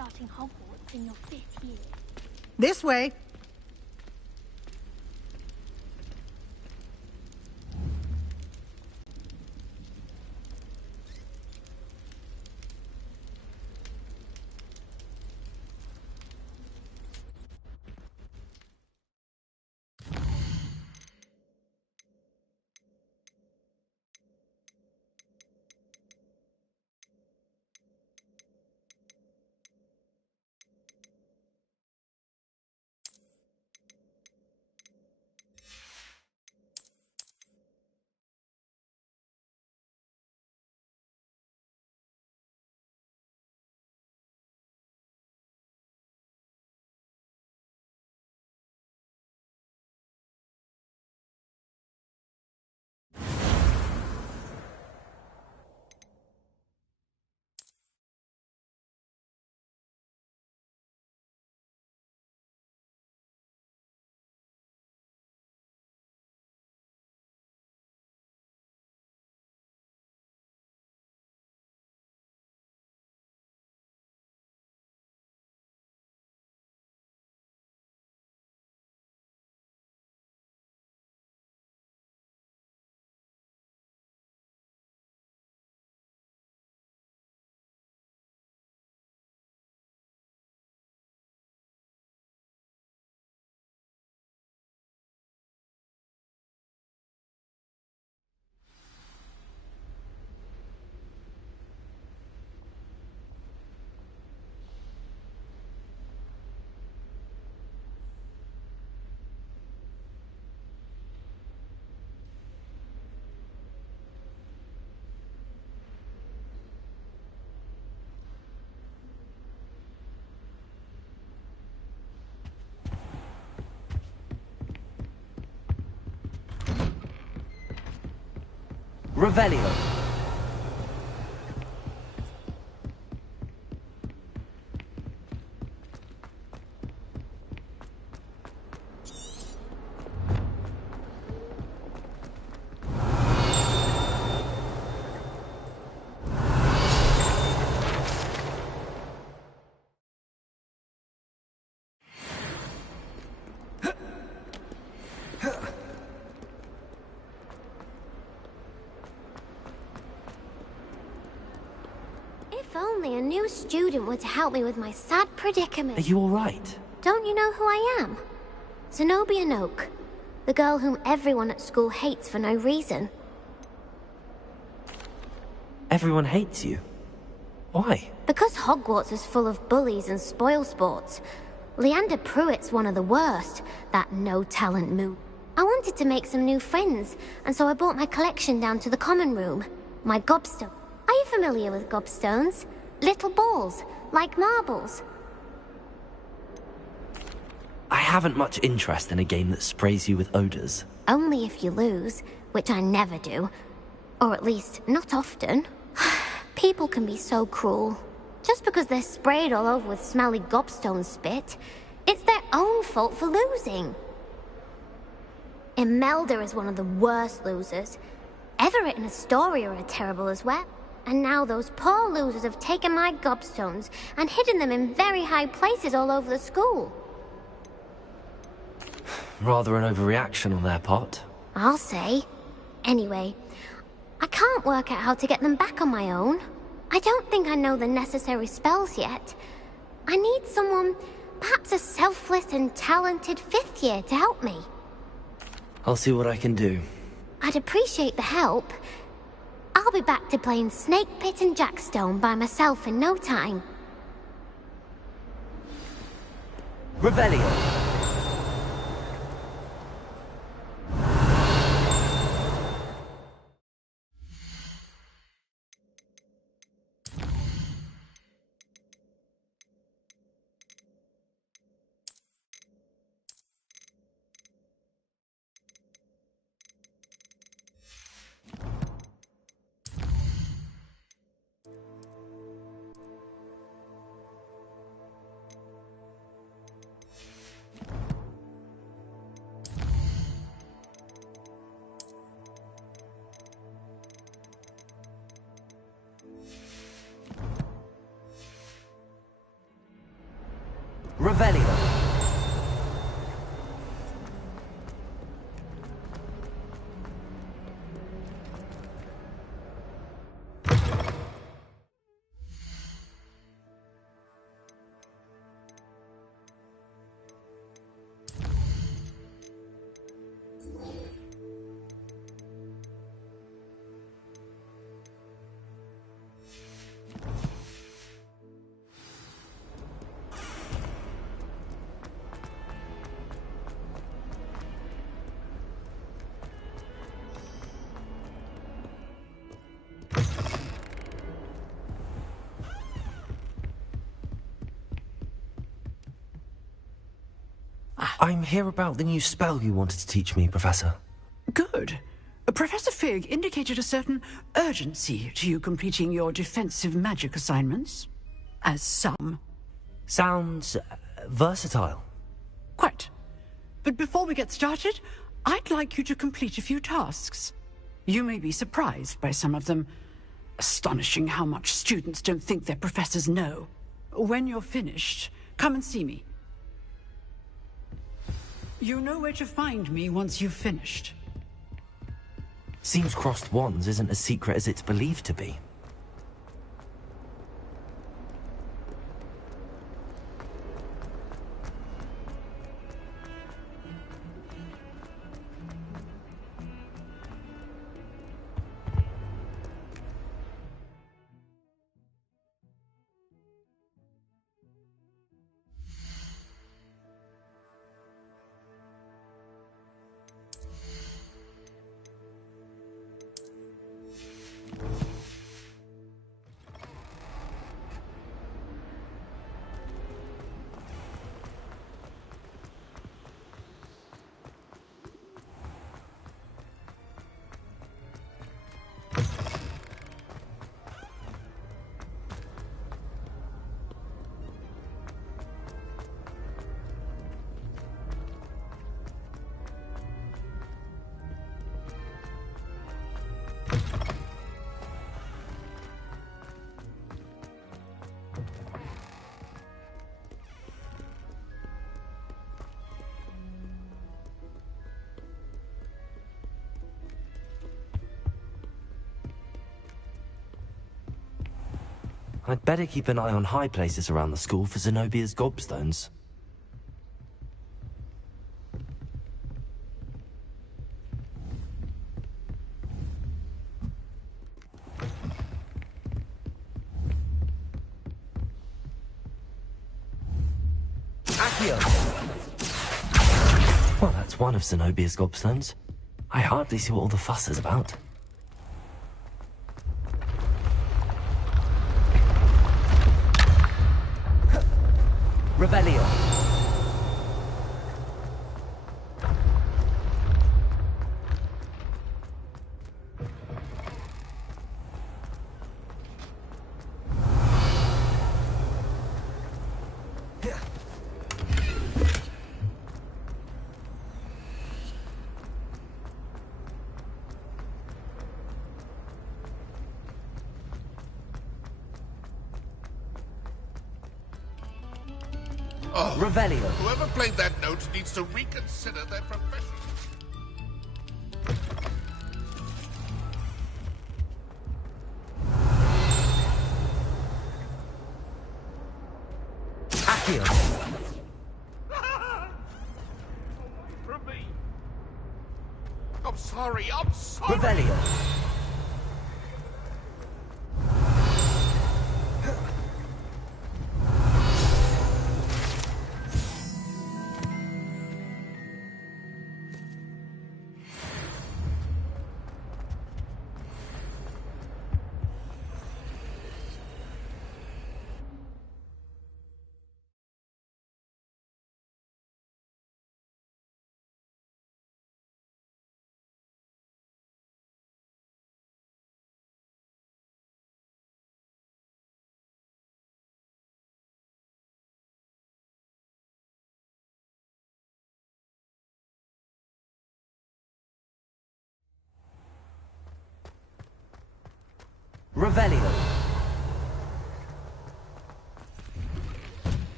starting Hogwarts in your 5th year. This way. Revelio. If only a new student were to help me with my sad predicament. Are you all right? Don't you know who I am? Zenobia Noak, the girl whom everyone at school hates for no reason. Everyone hates you. Why? Because Hogwarts is full of bullies and spoilsports. Leander Pruitt's one of the worst, that no-talent moo. I wanted to make some new friends, and so I brought my collection down to the common room. My gobstone. Are you familiar with gobstones? Little balls, like marbles. I haven't much interest in a game that sprays you with odors. Only if you lose, which I never do. Or at least, not often. People can be so cruel. Just because they're sprayed all over with smelly gobstone spit, it's their own fault for losing. Imelda is one of the worst losers. Everett and Astoria are terrible as well. And now those poor losers have taken my gobstones and hidden them in very high places all over the school. Rather an overreaction on their part. I'll say. Anyway, I can't work out how to get them back on my own. I don't think I know the necessary spells yet. I need someone, perhaps a selfless and talented 5th year to help me. I'll see what I can do. I'd appreciate the help. I'll be back to playing Snake Pit and Jackstone by myself in no time. Revelio. Revelio. I'm here about the new spell you wanted to teach me, Professor. Good. Professor Fig indicated a certain urgency to you completing your defensive magic assignments. As some. Sounds versatile. Quite. But before we get started, I'd like you to complete a few tasks. You may be surprised by some of them. Astonishing how much students don't think their professors know. When you're finished, come and see me. You know where to find me once you've finished. Seems crossed wands isn't as secret as it's believed to be. I'd better keep an eye on high places around the school for Zenobia's gobstones. Accio! Well, that's one of Zenobia's gobstones. I hardly see what all the fuss is about. Revelio. Oh, Revelio. whoever played that note needs to reconsider their profession. Accio. From me. I'm sorry. Revelio. Revelio.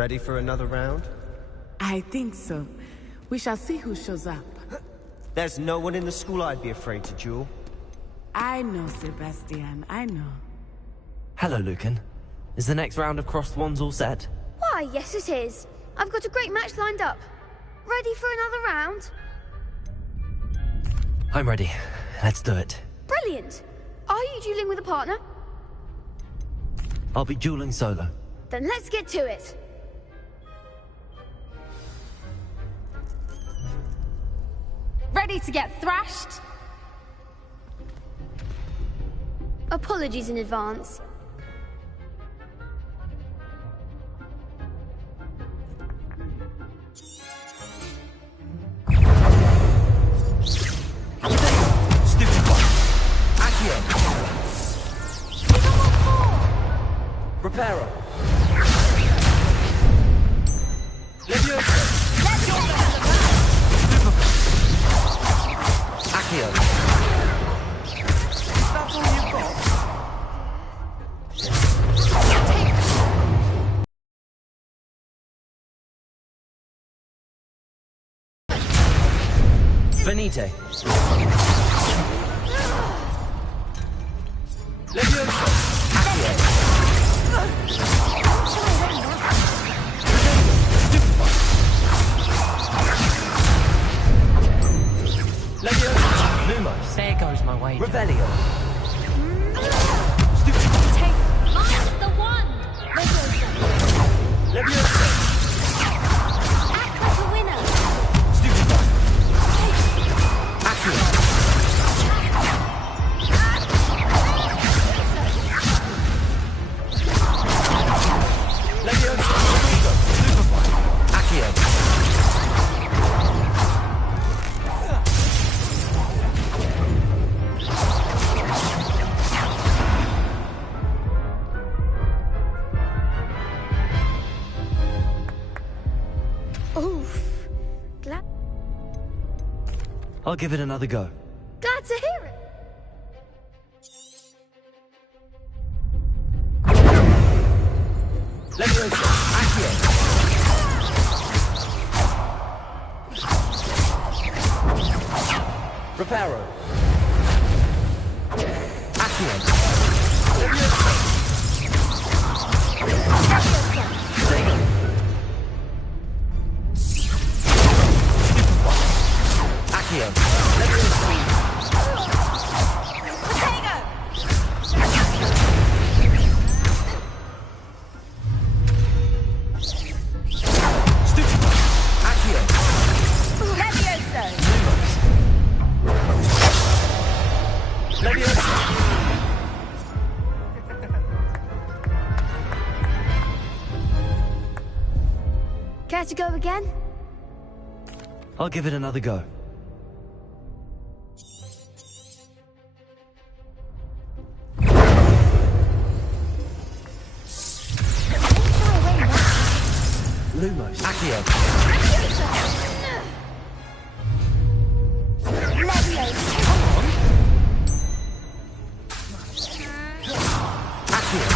Ready for another round? I think so. We shall see who shows up. There's no one in the school I'd be afraid to duel. I know, Sebastian, I know. Hello, Lucan. Is the next round of Crossed Wands all set? Why, yes it is. I've got a great match lined up. Ready for another round? I'm ready. Let's do it. Brilliant. Are you dueling with a partner? I'll be dueling solo. Then let's get to it. Ready to get thrashed? Apologies in advance. Stupid one. Accio. Reparo. Leviosa. Accio. That's all you've got? Venite. Leviosa. Accio. Leviosa. Lumos. There goes my way. Revelio. Stupid. Take minus the one! Leviosa. Act like a winner! Stupid. Accio. Leviosa. Superfly. Accio. Oof. Glad I'll give it another go. to hear it. Leviosa. Accio. Reparo. Accio. Leviosa. Sega. Accio. Leviosa. Stupid. Accio. Levioso! Leviosa. Care to go again? I'll give it another go. Lumos. Accio. Accio.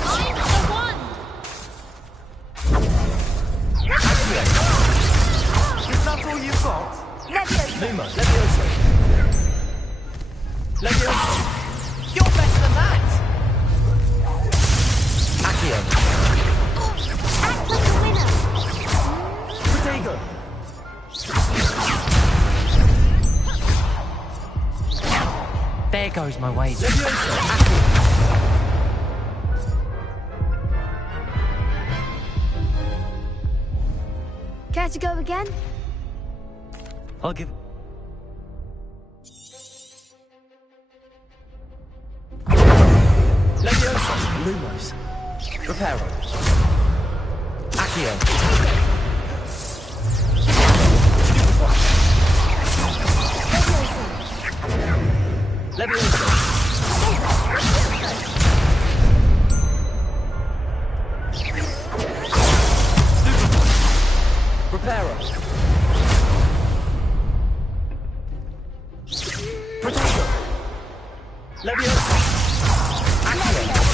I'm the one! Accio. Is that all you've got? Lumos. Leviosa. Leviosa. You're better than that! Accio. Act like a winner! Protego. There goes my way. Leviosa. Accio. Care to go again? I'll give... Leviosa. Lumos. Reparo. Accio. Leviosa. Reparo. Protego. Leviosa. Accio.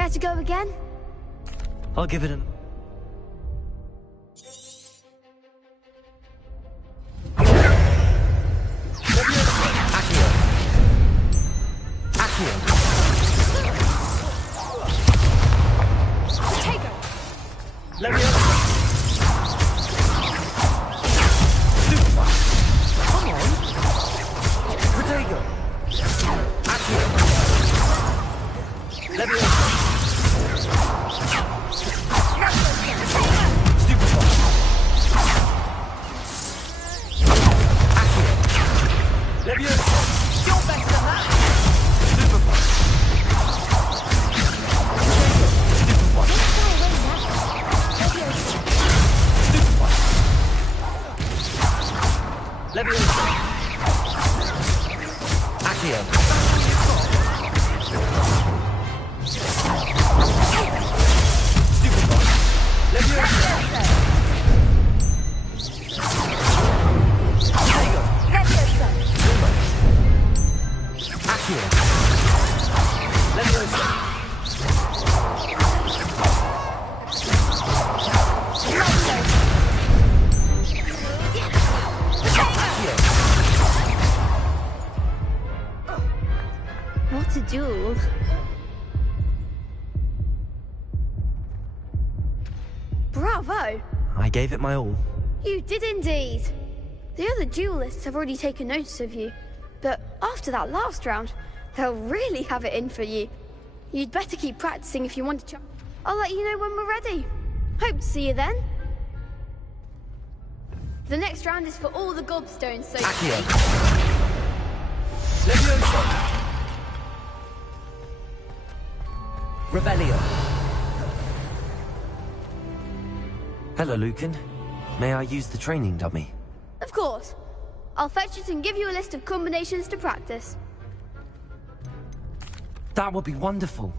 Care to go again? I'll give it an... What a duel. Bravo! I gave it my all. You did indeed. The other duelists have already taken notice of you, but after that last round, they'll really have it in for you. You'd better keep practicing if you want to. I'll let you know when we're ready. Hope to see you then. The next round is for all the gobstones, so... Accio. Leviosa. Revelio. Hello, Lucan. May I use the training dummy? Of course. I'll fetch it and give you a list of combinations to practice. That would be wonderful.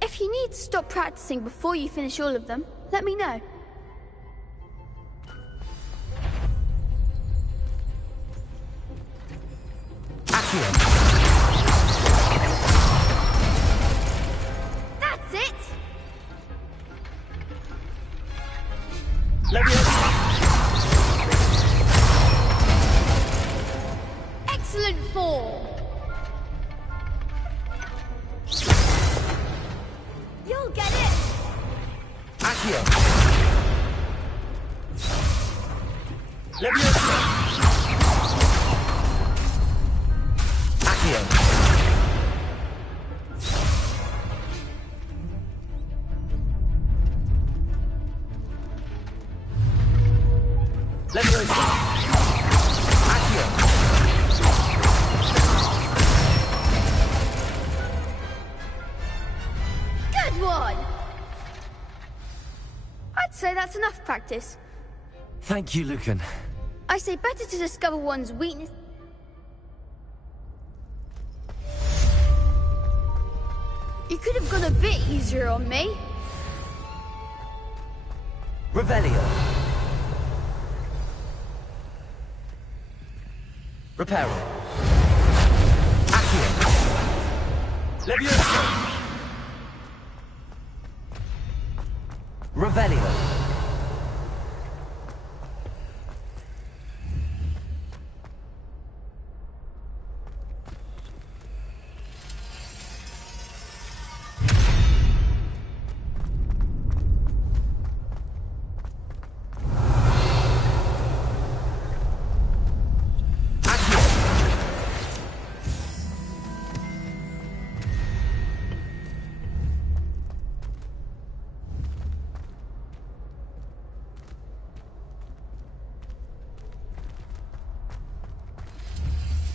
If you need to stop practicing before you finish all of them, let me know. Accio. That's it! Excellent form! You'll get it! Accio. Leviosa. Accio. Leviosa. Accio. Good one! I'd say that's enough practice. Thank you, Lucan. I say better to discover one's weakness. You could have gone a bit easier on me. Revelio. Reparo. Accio. Leviosa. Revelio.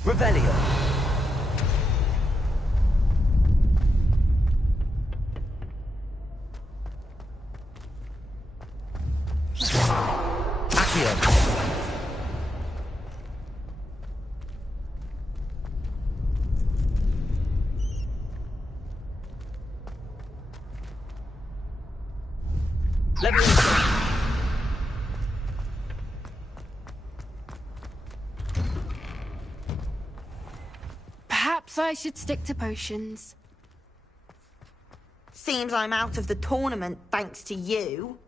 Revelio. Accio. Leviosa. Perhaps I should stick to potions. Seems I'm out of the tournament thanks to you.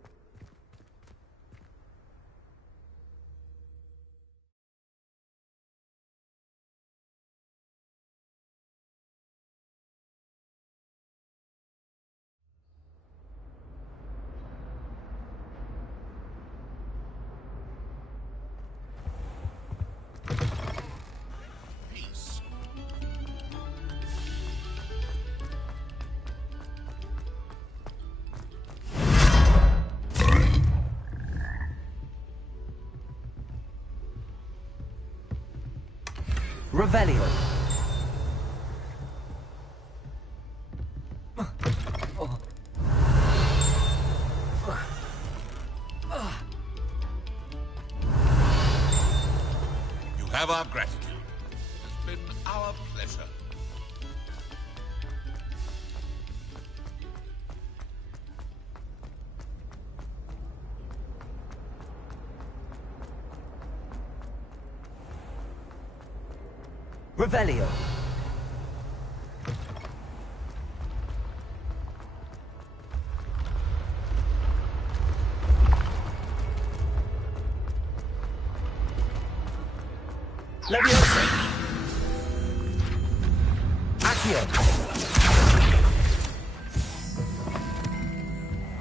Peace. Revelio. You have our gratitude. It's been our pleasure. Revelio. Leviosa. Accio.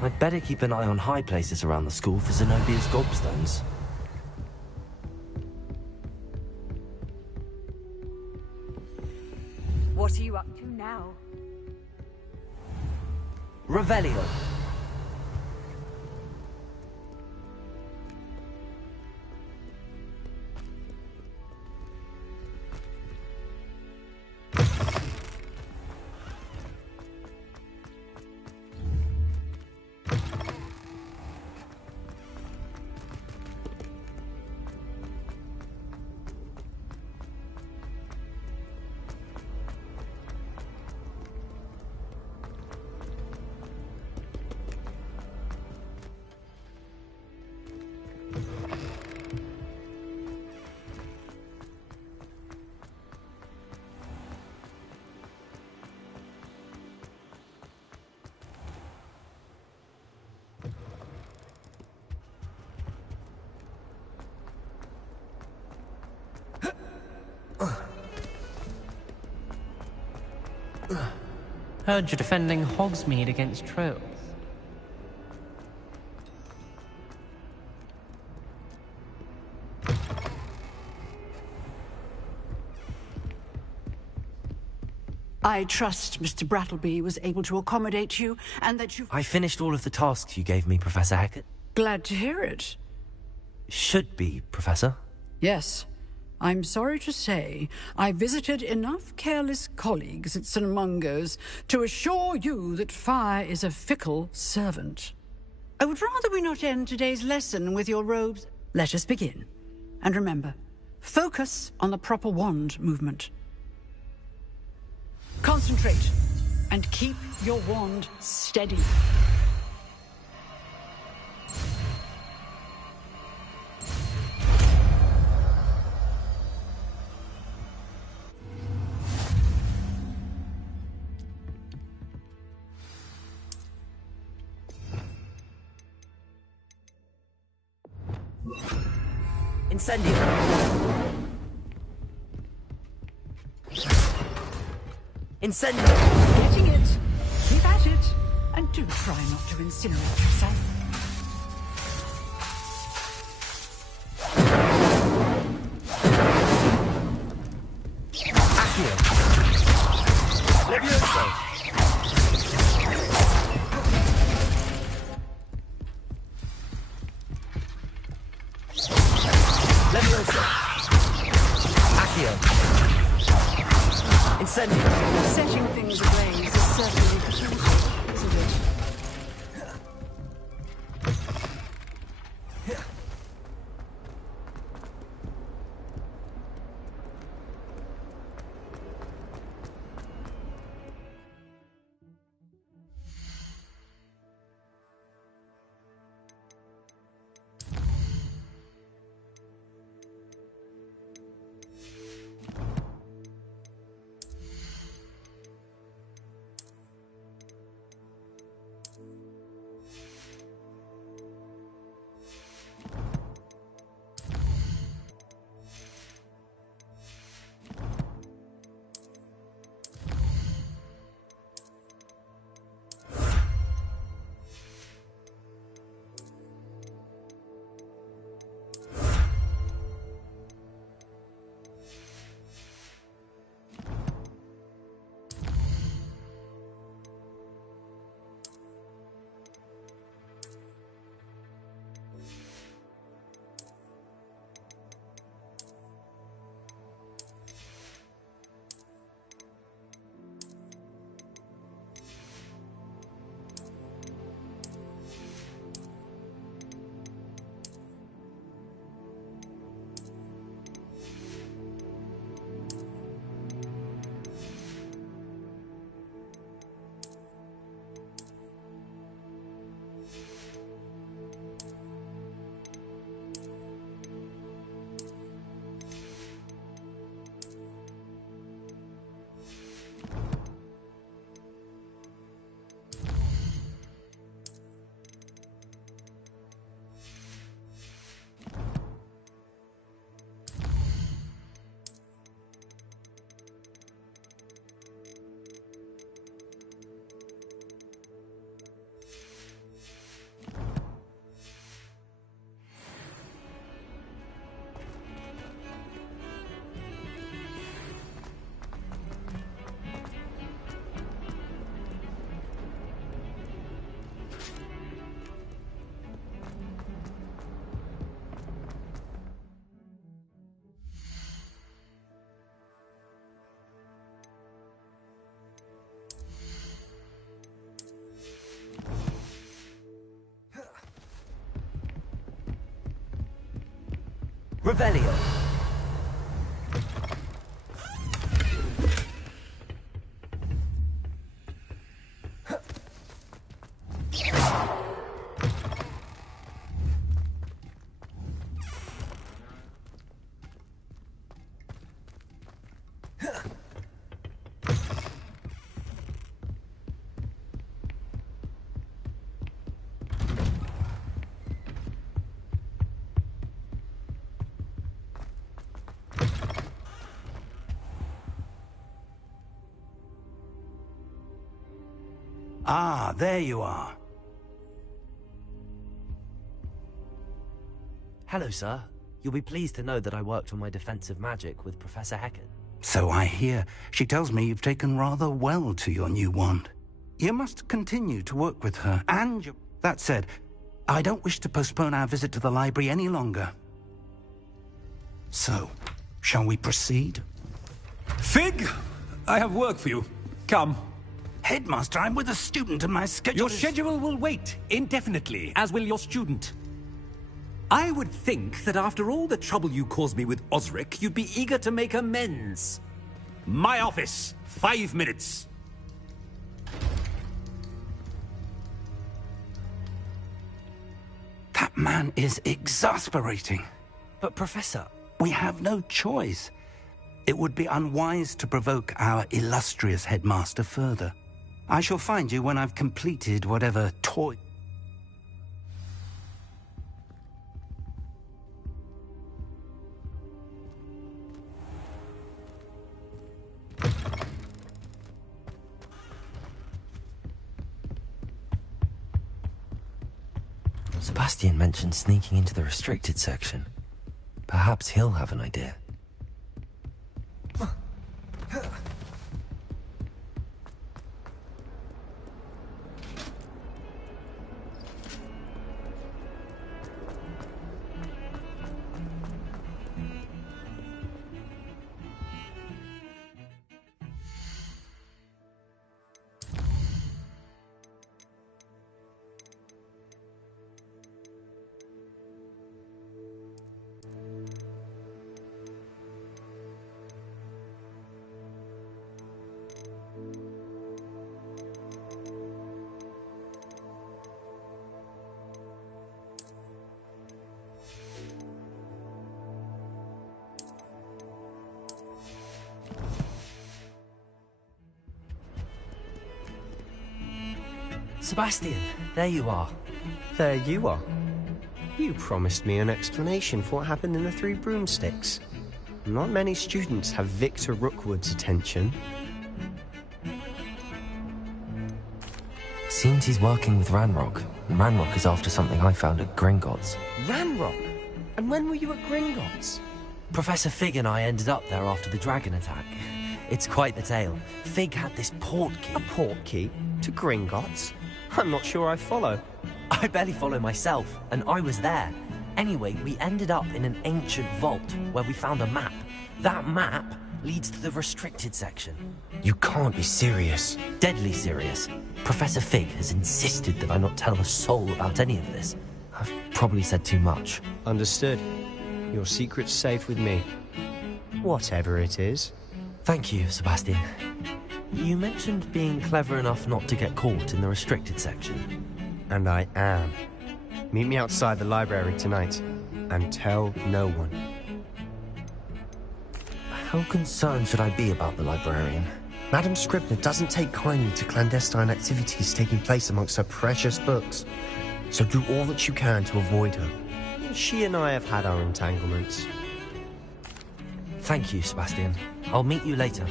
I'd better keep an eye on high places around the school for Zenobia's gobstones. What are you up to now? Revelio. Heard you're defending Hogsmeade against trolls. I trust Mr. Brattleby was able to accommodate you, and that you... I finished all of the tasks you gave me, Professor Hackett. Glad to hear it. Should be, Professor. Yes. I'm sorry to say, I visited enough careless colleagues at St. Mungo's to assure you that fire is a fickle servant. I would rather we not end today's lesson with your robes. Let us begin. And remember, focus on the proper wand movement. Concentrate, and keep your wand steady. Incendio. Incendio. Getting it. Keep at it. And do try not to incinerate yourself. Accio. Leviosa. Leviosa. Accio. Incendio. Setting things ablaze is certainly cathartic, isn't it? Revelio. Ah, there you are. Hello, sir. You'll be pleased to know that I worked on my defensive magic with Professor Hecken. So I hear. She tells me you've taken rather well to your new wand. You must continue to work with her, and that said, I don't wish to postpone our visit to the library any longer. So, shall we proceed? Fig! I have work for you. Come. Headmaster, I'm with a student and my schedule Your schedule will wait indefinitely, as will your student. I would think that after all the trouble you caused me with Osric, you'd be eager to make amends. My office, 5 minutes. That man is exasperating. But, Professor... We have no choice. It would be unwise to provoke our illustrious headmaster further. I shall find you when I've completed whatever toy... Sebastian mentioned sneaking into the restricted section. Perhaps he'll have an idea. Sebastian, there you are. There you are. You promised me an explanation for what happened in the Three Broomsticks. Not many students have Victor Rookwood's attention. Seems he's working with Ranrock, and Ranrock is after something I found at Gringotts. Ranrock? And when were you at Gringotts? Professor Fig and I ended up there after the dragon attack. It's quite the tale. Fig had this port key. A port key? To Gringotts? I'm not sure I follow. I barely follow myself, and I was there. Anyway, we ended up in an ancient vault where we found a map. That map leads to the restricted section. You can't be serious. Deadly serious. Professor Fig has insisted that I not tell a soul about any of this. I've probably said too much. Understood. Your secret's safe with me. Whatever it is. Thank you, Sebastian. You mentioned being clever enough not to get caught in the restricted section. And I am. Meet me outside the library tonight, and tell no one. How concerned should I be about the librarian? Madam Scribner doesn't take kindly to clandestine activities taking place amongst her precious books. So do all that you can to avoid her. She and I have had our entanglements. Thank you, Sebastian. I'll meet you later.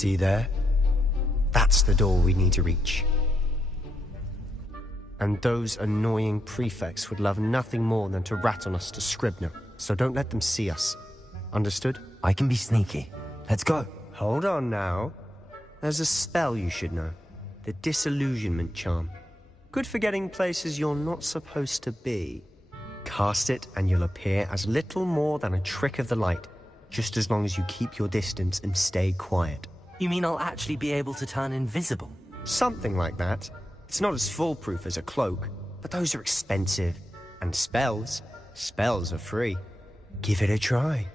See there? That's the door we need to reach. And those annoying prefects would love nothing more than to rat on us to Scribner. so don't let them see us. Understood? I can be sneaky. Let's go. Hold on now. There's a spell you should know. The Disillusionment Charm. Good for getting places you're not supposed to be. Cast it and you'll appear as little more than a trick of the light, just as long as you keep your distance and stay quiet. You mean I'll actually be able to turn invisible? Something like that. It's not as foolproof as a cloak, but those are expensive. And spells are free. Give it a try.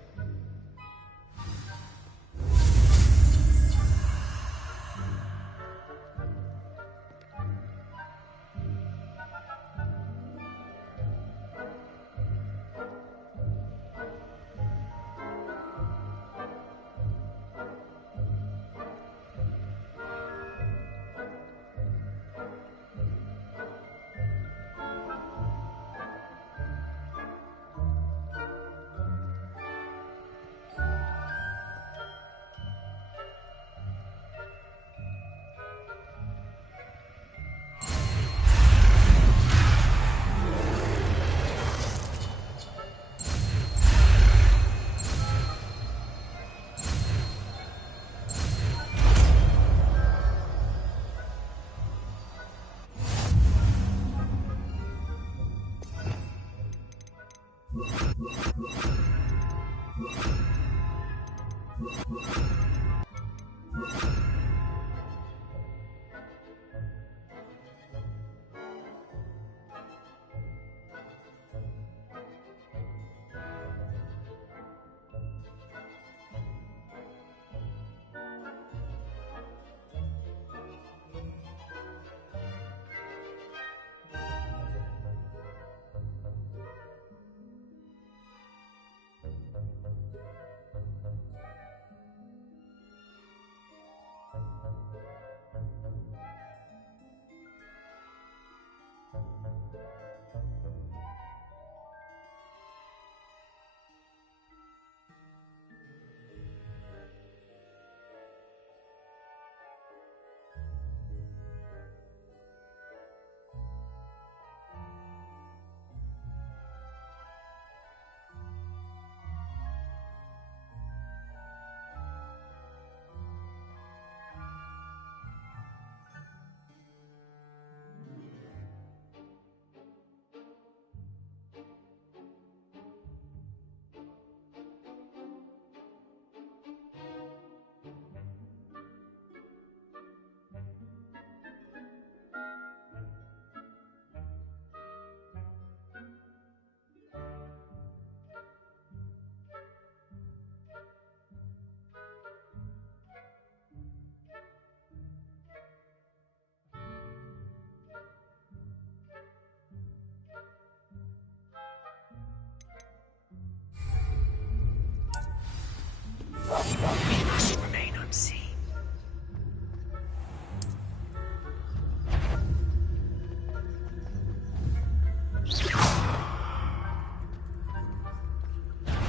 We must remain unseen.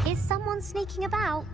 Is someone sneaking about?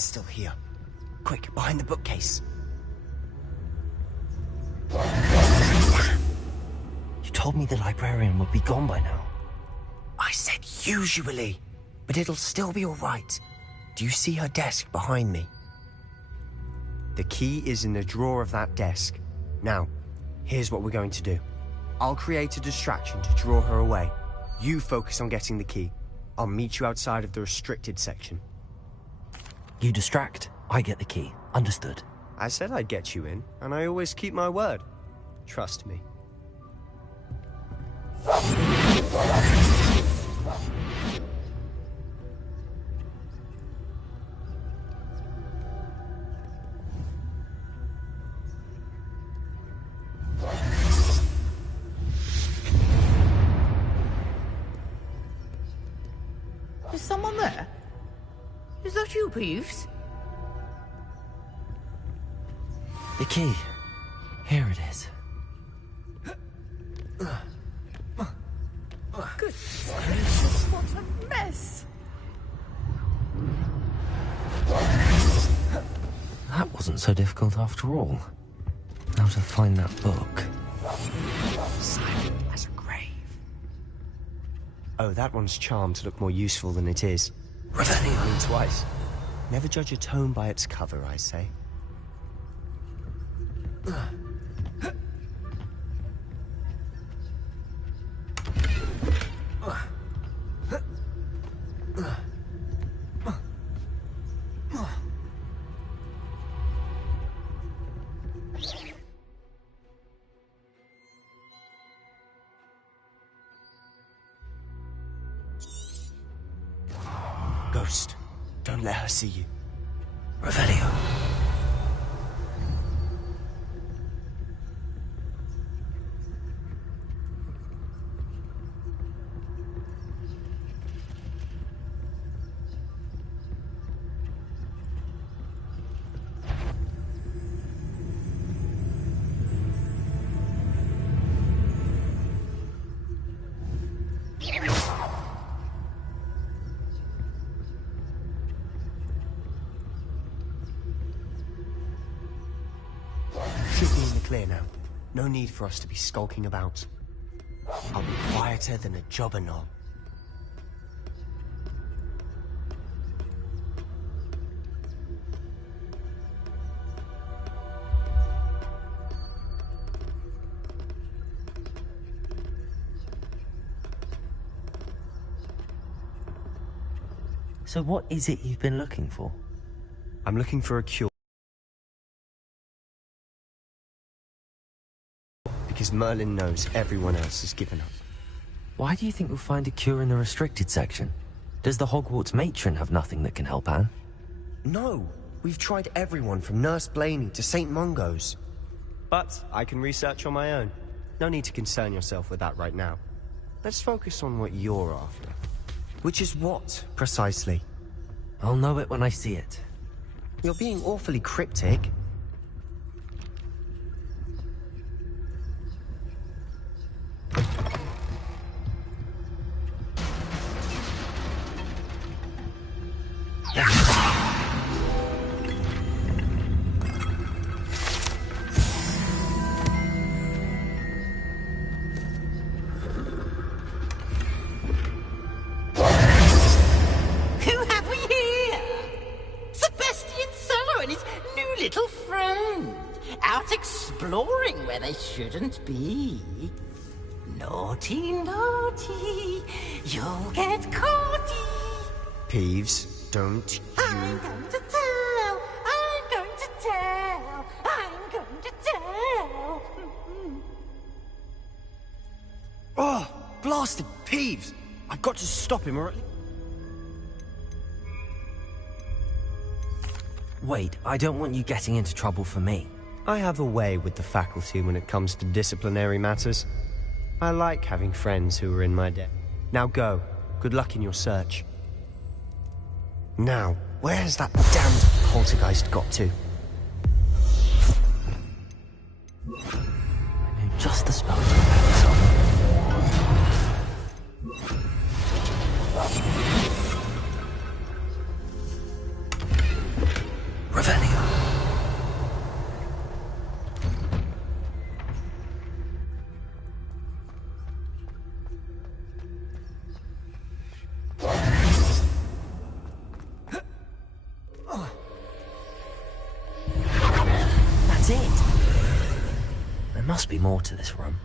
Still here. Quick, behind the bookcase. You told me the librarian would be gone by now. I said usually, but it'll still be all right. Do you see her desk behind me? The key is in the drawer of that desk. Now, here's what we're going to do. I'll create a distraction to draw her away. You focus on getting the key. I'll meet you outside of the restricted section. You distract, I get the key. Understood. I said I'd get you in, and I always keep my word. Trust me. Is someone there? Is that you, Peeves? The key. Here it is. Goodness gracious, what a mess! That wasn't so difficult after all. Now to find that book. Silent as a grave. Oh, that one's charmed to look more useful than it is. Revelio twice. Never judge a tome by its cover, I say. Ghost, don't let her see you. Revelio. Should be in the clear now. No need for us to be skulking about. I'll be quieter than a jobber knoll. So what is it you've been looking for? I'm looking for a cure. Because Merlin knows everyone else has given up. Why do you think we'll find a cure in the restricted section? Does the Hogwarts matron have nothing that can help Anne? No! We've tried everyone from Nurse Blaney to St. Mungo's. But I can research on my own. No need to concern yourself with that right now. Let's focus on what you're after. Which is what, precisely? I'll know it when I see it. You're being awfully cryptic. Exploring where they shouldn't be. Naughty, naughty, you'll get caughty. Peeves, don't you... I'm going to tell, I'm going to tell, I'm going to tell. Oh, blasted Peeves! I've got to stop him or... Wait, I don't want you getting into trouble for me. I have a way with the faculty when it comes to disciplinary matters. I like having friends who are in my debt. Now go. Good luck in your search. Now, where has that damned poltergeist got to? I know just the spell to prepare Revelio. That's it. There must be more to this room.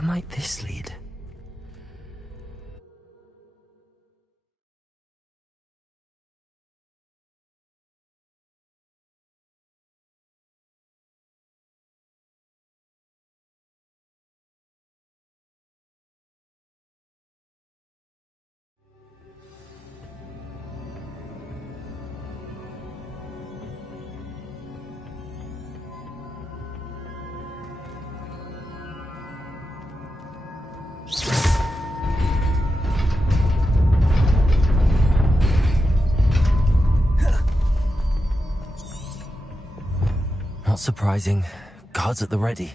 Where might this lead? Not surprising. Guards at the ready.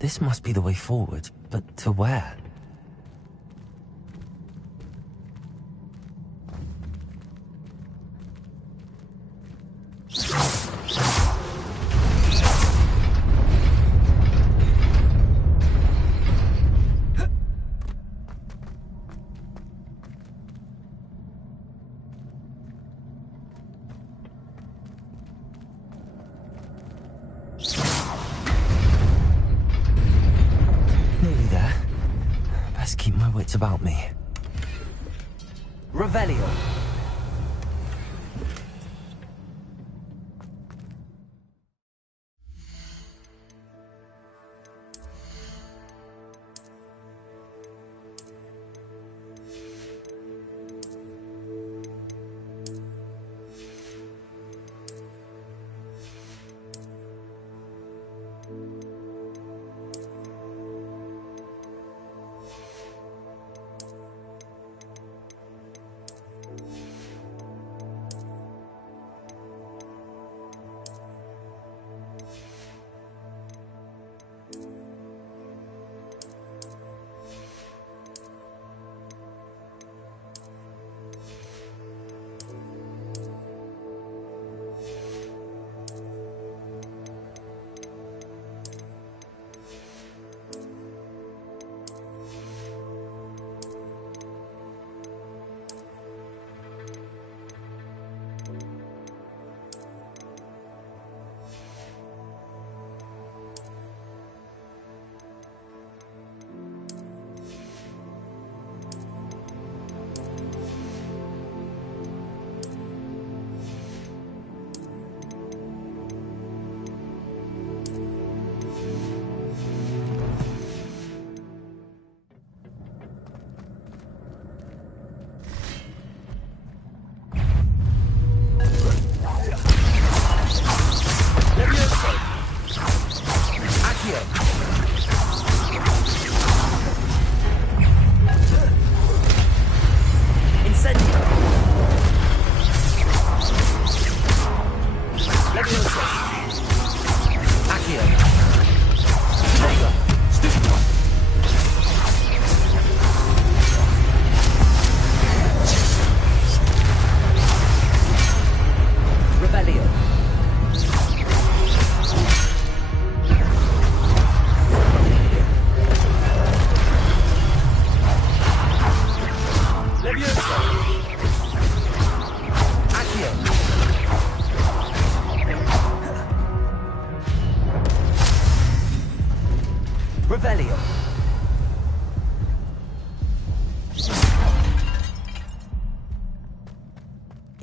This must be the way forward, but to where? About me. Revelio.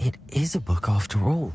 It is a book after all.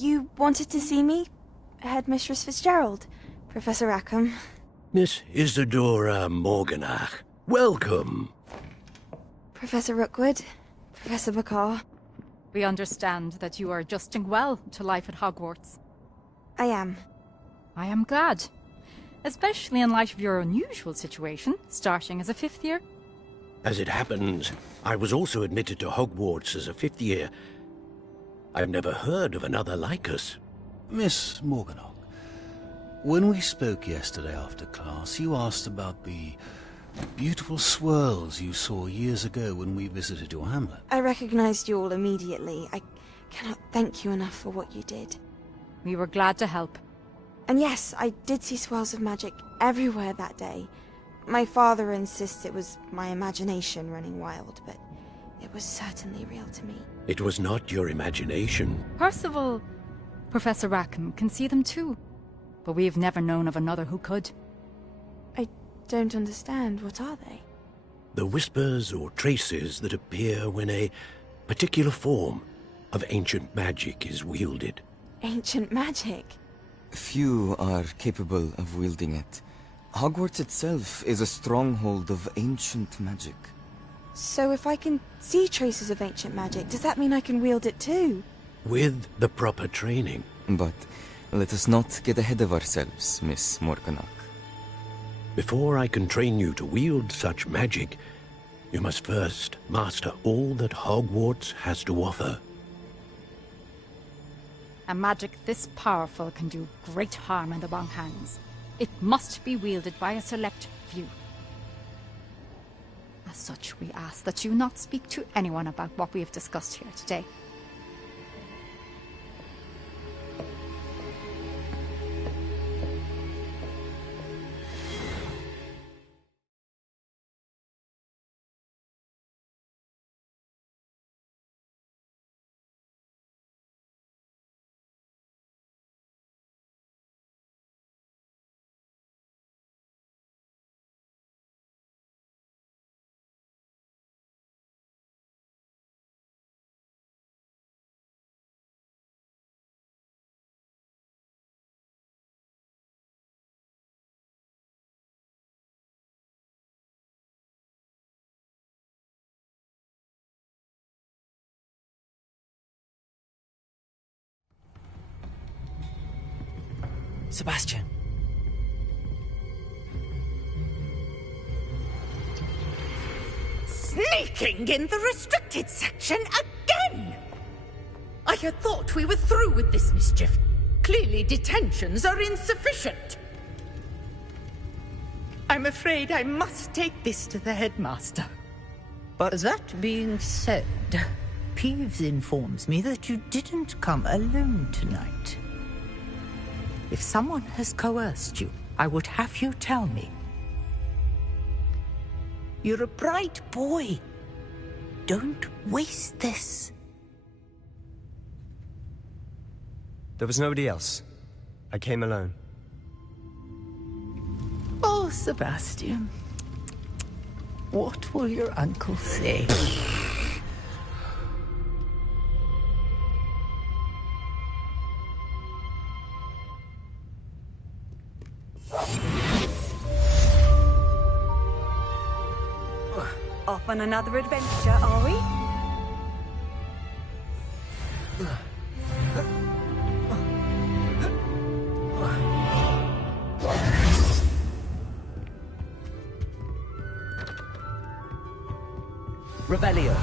You wanted to see me? Headmistress Fitzgerald, Professor Rackham. Miss Isadora Morganach, welcome. Professor Rookwood, Professor Bakar. We understand that you are adjusting well to life at Hogwarts. I am. I am glad. Especially in light of your unusual situation, starting as a 5th year. As it happens, I was also admitted to Hogwarts as a 5th year. I've never heard of another like us. Miss Morganach, when we spoke yesterday after class, you asked about the beautiful swirls you saw years ago when we visited your hamlet. I recognized you all immediately. I cannot thank you enough for what you did. We were glad to help. And yes, I did see swirls of magic everywhere that day. My father insists it was my imagination running wild, but it was certainly real to me. It was not your imagination. Percival, Professor Rackham can see them too. But we have never known of another who could. I don't understand. What are they? The whispers or traces that appear when a particular form of ancient magic is wielded. Ancient magic? Few are capable of wielding it. Hogwarts itself is a stronghold of ancient magic. So if I can see traces of ancient magic, does that mean I can wield it too? With the proper training. But let us not get ahead of ourselves, Miss Morganach. Before I can train you to wield such magic, you must first master all that Hogwarts has to offer. A magic this powerful can do great harm in the wrong hands. It must be wielded by a select few. As such, we ask that you not speak to anyone about what we have discussed here today. Sebastian. Sneaking in the restricted section again! I had thought we were through with this mischief. Clearly detentions are insufficient. I'm afraid I must take this to the headmaster. But that being said, Peeves informs me that you didn't come alone tonight. If someone has coerced you, I would have you tell me. You're a bright boy. Don't waste this. there was nobody else. I came alone. Oh, Sebastian. What will your uncle say? Off on another adventure, are we? Revelio.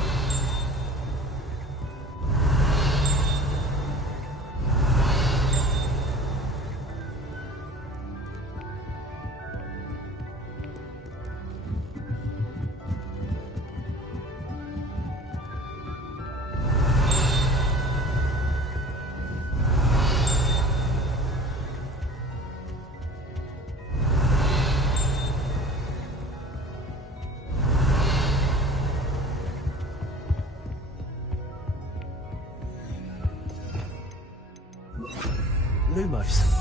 Lumos.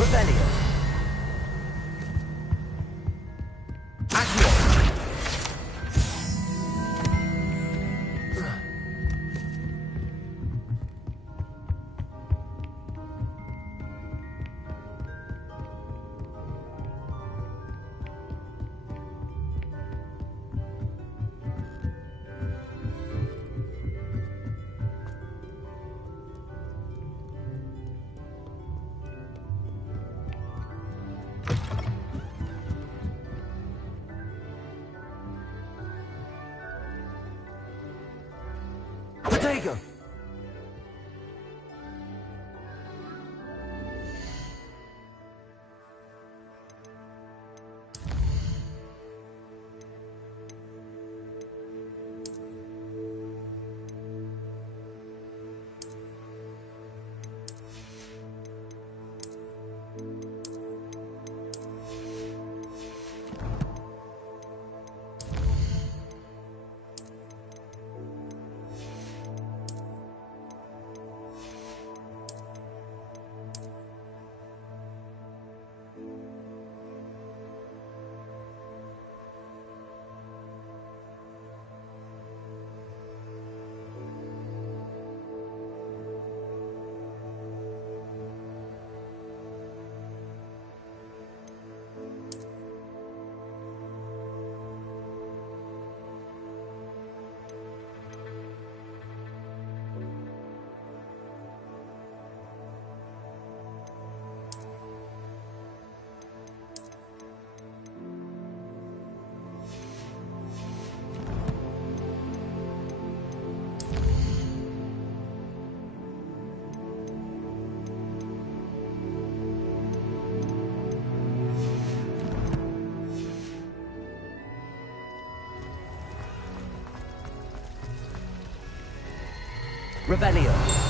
Revelio. Accio. Protego. Revelio.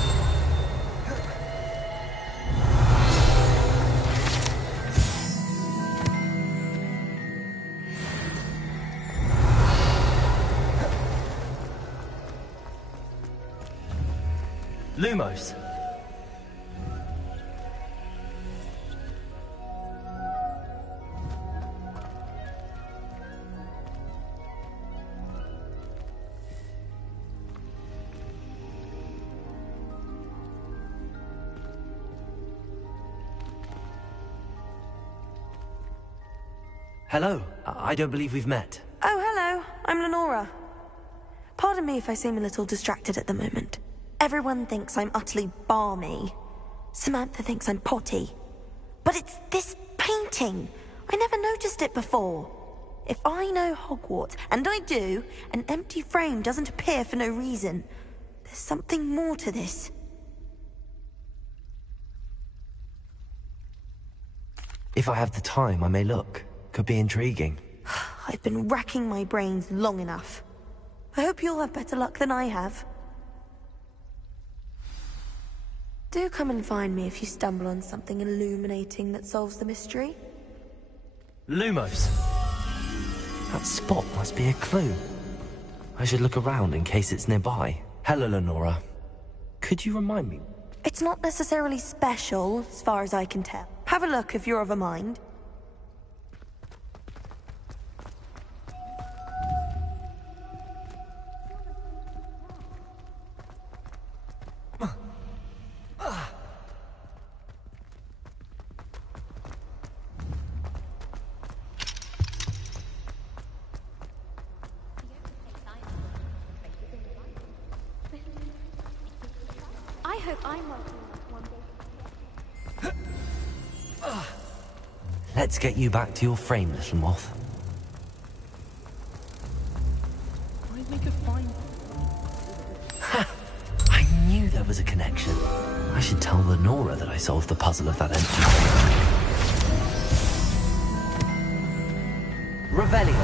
Lumos. Hello. I don't believe we've met. Oh, hello. I'm Lenora. Pardon me if I seem a little distracted at the moment. Everyone thinks I'm utterly balmy. Samantha thinks I'm potty. But it's this painting. I never noticed it before. If I know Hogwarts, and I do, an empty frame doesn't appear for no reason. There's something more to this. If I have the time, I may look. Could be intriguing. I've been racking my brains long enough. I hope you'll have better luck than I have. Do come and find me if you stumble on something illuminating that solves the mystery. Lumos. That spot must be a clue. I should look around in case it's nearby. Hello, Lenora. Could you remind me? It's not necessarily special, as far as I can tell. Have a look if you're of a mind. I hope I'm working on it one day. Let's get you back to your frame, little moth. I'd make a fine... I knew there was a connection. I should tell Lenora that I solved the puzzle of that empty frame. Revelio.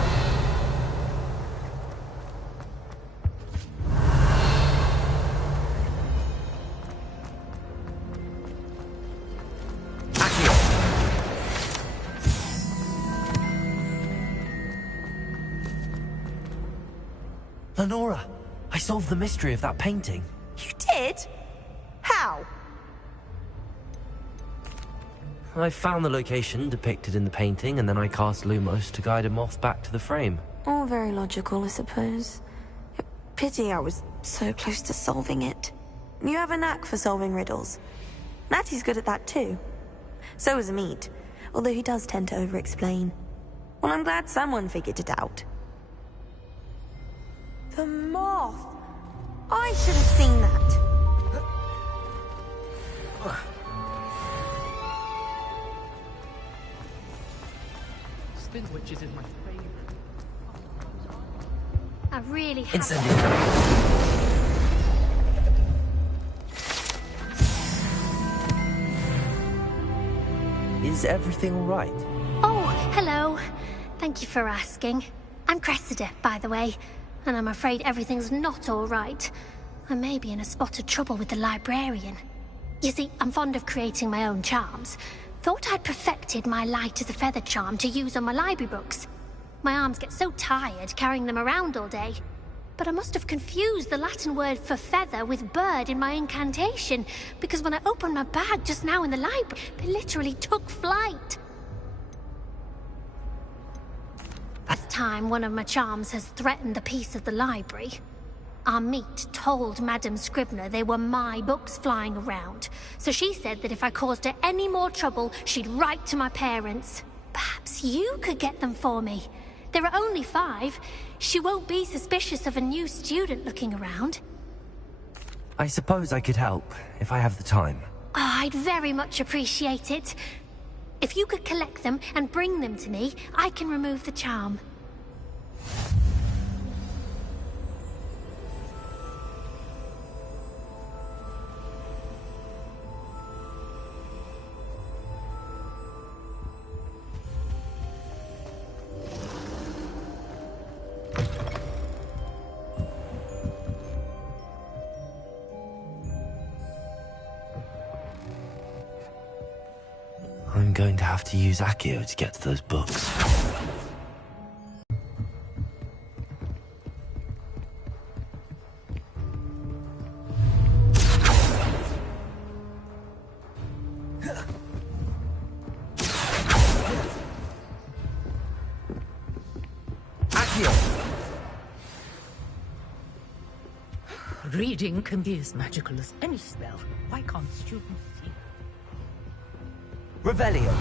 Lenora, I solved the mystery of that painting. You did? How? I found the location depicted in the painting, and then I cast Lumos to guide a moth back to the frame. All very logical, I suppose. Pity I was so close to solving it. You have a knack for solving riddles. Natty's good at that too. So is Amit, although he does tend to over-explain. Well, I'm glad someone figured it out. The moth! I should have seen that. Spin witches is my favorite. I really have... Incendiary. Is everything all right? Oh, hello. Thank you for asking. I'm Cressida, by the way, and I'm afraid everything's not all right. I may be in a spot of trouble with the librarian. You see, I'm fond of creating my own charms. Thought I'd perfected my light as a feather charm to use on my library books. My arms get so tired carrying them around all day. But I must have confused the Latin word for feather with bird in my incantation, because when I opened my bag just now in the library, they literally took flight. This time, one of my charms has threatened the peace of the library. Amit told Madame Scribner they were my books flying around, so she said that if I caused her any more trouble, she'd write to my parents. Perhaps you could get them for me. There are only 5. She won't be suspicious of a new student looking around. I suppose I could help, if I have the time. Oh, I'd very much appreciate it. If you could collect them and bring them to me, I can remove the charm. I'm going to have to use Accio to get to those books. Reading can be as magical as any spell. Why can't students see? Revelio.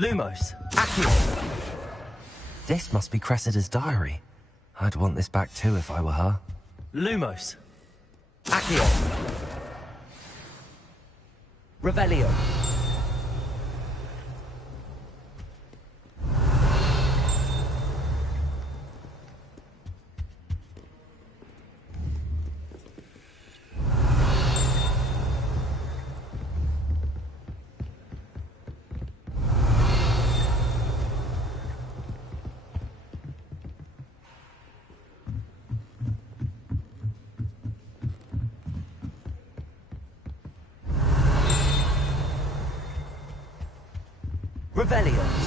Lumos. Accio. This must be Cressida's diary. I'd want this back too if I were her. Lumos. Accio. Revelio. Revelio.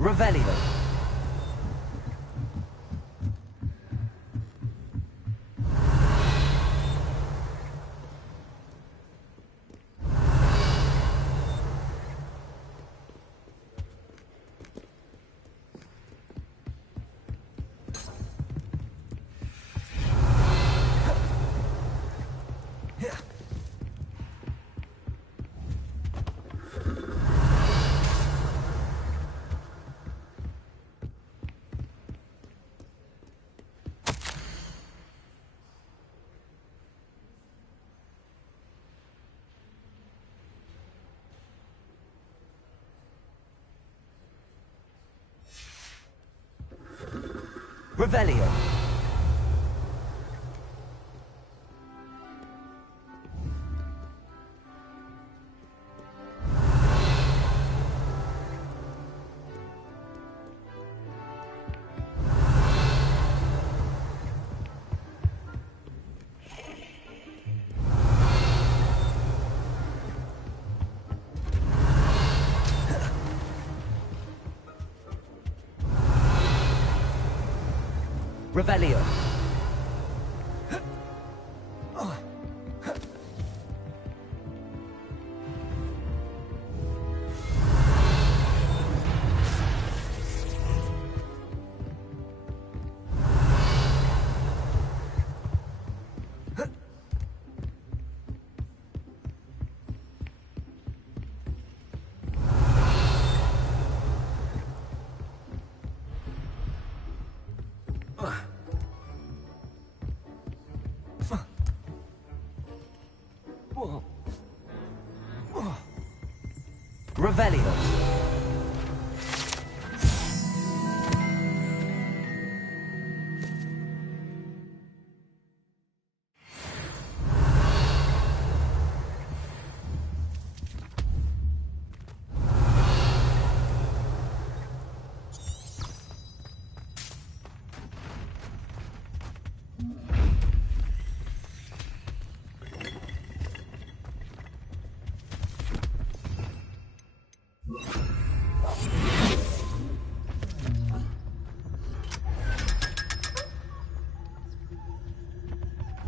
Revelio. Revelio. Revelio. Revelio.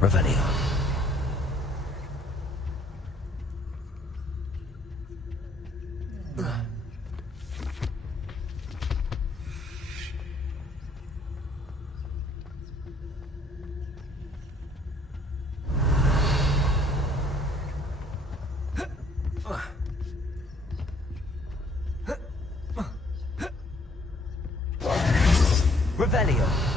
Revelio. Revelio.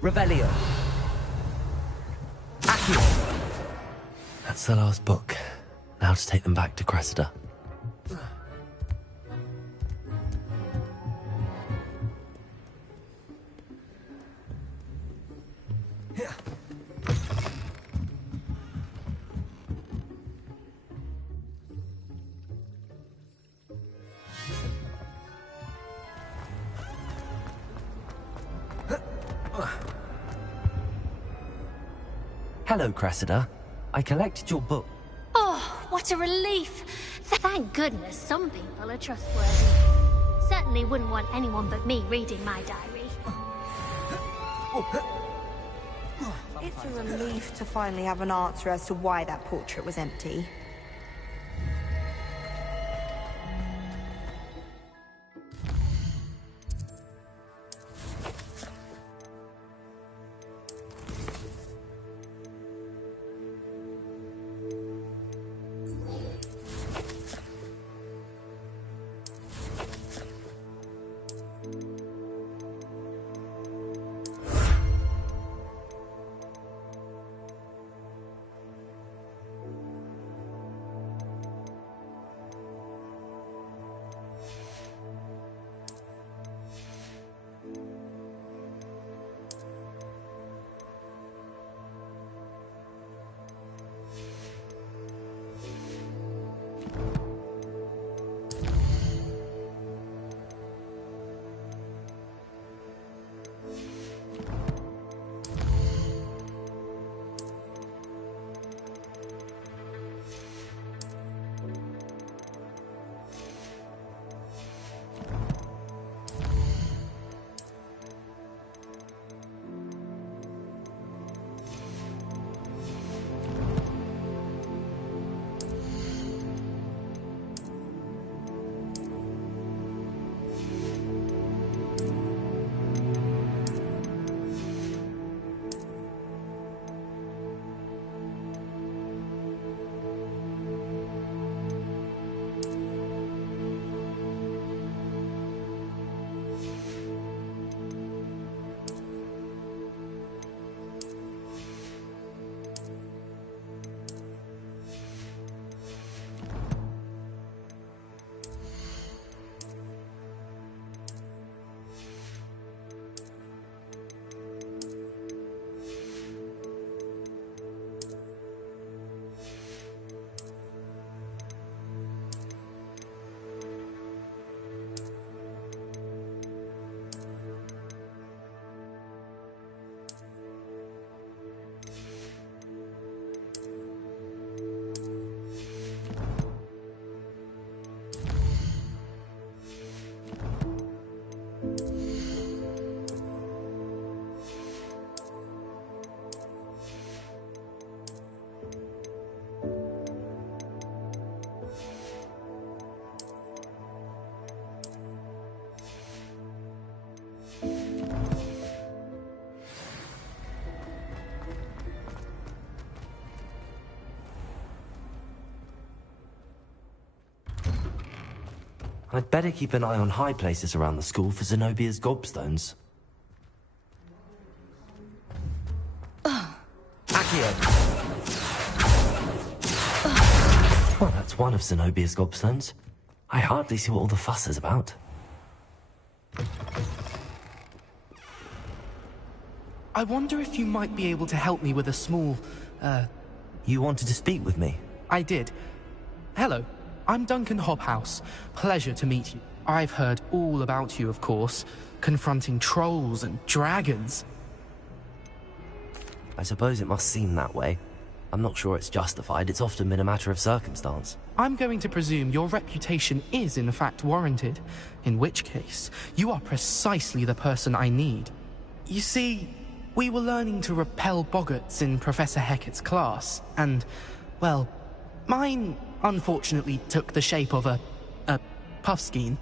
Revelio. Accio. That's the last book. Now to take them back to Cressida. Hello, Cressida. I collected your book. Oh, what a relief. Thank goodness some people are trustworthy. Certainly wouldn't want anyone but me reading my diary. It's a relief to finally have an answer as to why that portrait was empty. I'd better keep an eye on high places around the school for Zenobia's gobstones. Accio! Well, that's one of Zenobia's gobstones. I hardly see what all the fuss is about. I wonder if you might be able to help me with a small, You wanted to speak with me? I did. Hello, I'm Duncan Hobhouse. Pleasure to meet you. I've heard all about you, of course, confronting trolls and dragons. I suppose it must seem that way. I'm not sure it's justified. It's often been a matter of circumstance. I'm going to presume your reputation is in fact warranted, in which case, you are precisely the person I need. You see, we were learning to repel boggarts in Professor Hecat's class, and, well, mine unfortunately took the shape of a puffskein.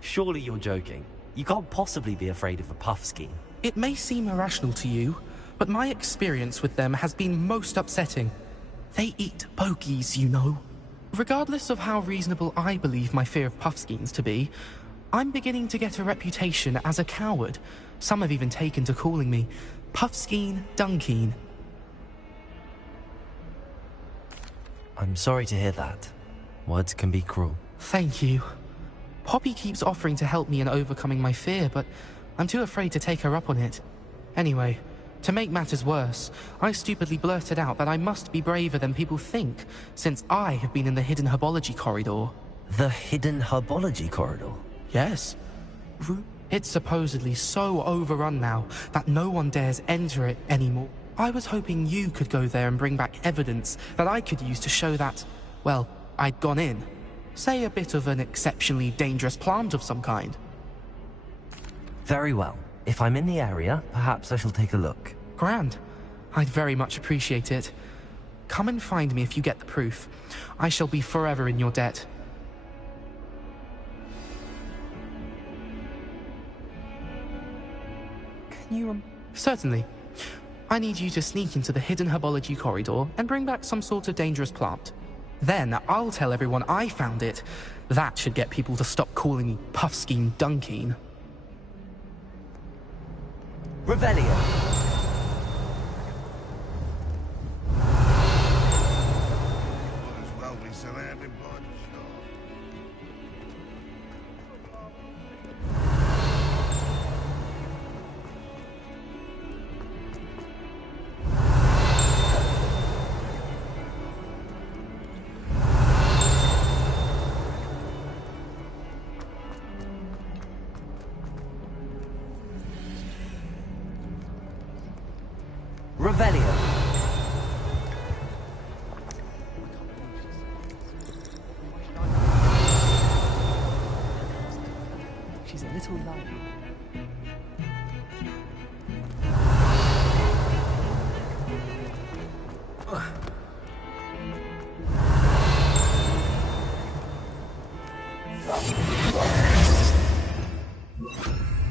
Surely you're joking. You can't possibly be afraid of a puffskein. It may seem irrational to you, but my experience with them has been most upsetting. They eat bogies, you know. Regardless of how reasonable I believe my fear of puffskeins to be, I'm beginning to get a reputation as a coward. Some have even taken to calling me Puffskein Dunkeen. I'm sorry to hear that. Words can be cruel. Thank you. Poppy keeps offering to help me in overcoming my fear, but I'm too afraid to take her up on it. Anyway, to make matters worse, I stupidly blurted out that I must be braver than people think, since I have been in the hidden herbology corridor. The hidden herbology corridor? Yes. It's supposedly so overrun now that no one dares enter it anymore. I was hoping you could go there and bring back evidence that I could use to show that, well, I'd gone in. Say a bit of an exceptionally dangerous plant of some kind. Very well. If I'm in the area, perhaps I shall take a look. Grand. I'd very much appreciate it. Come and find me if you get the proof. I shall be forever in your debt. Can you... Certainly. I need you to sneak into the hidden herbology corridor and bring back some sort of dangerous plant. Then I'll tell everyone I found it. That should get people to stop calling me Puffskein Dunkeen. Revelio. Revelio. She's a little light.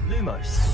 Lumos.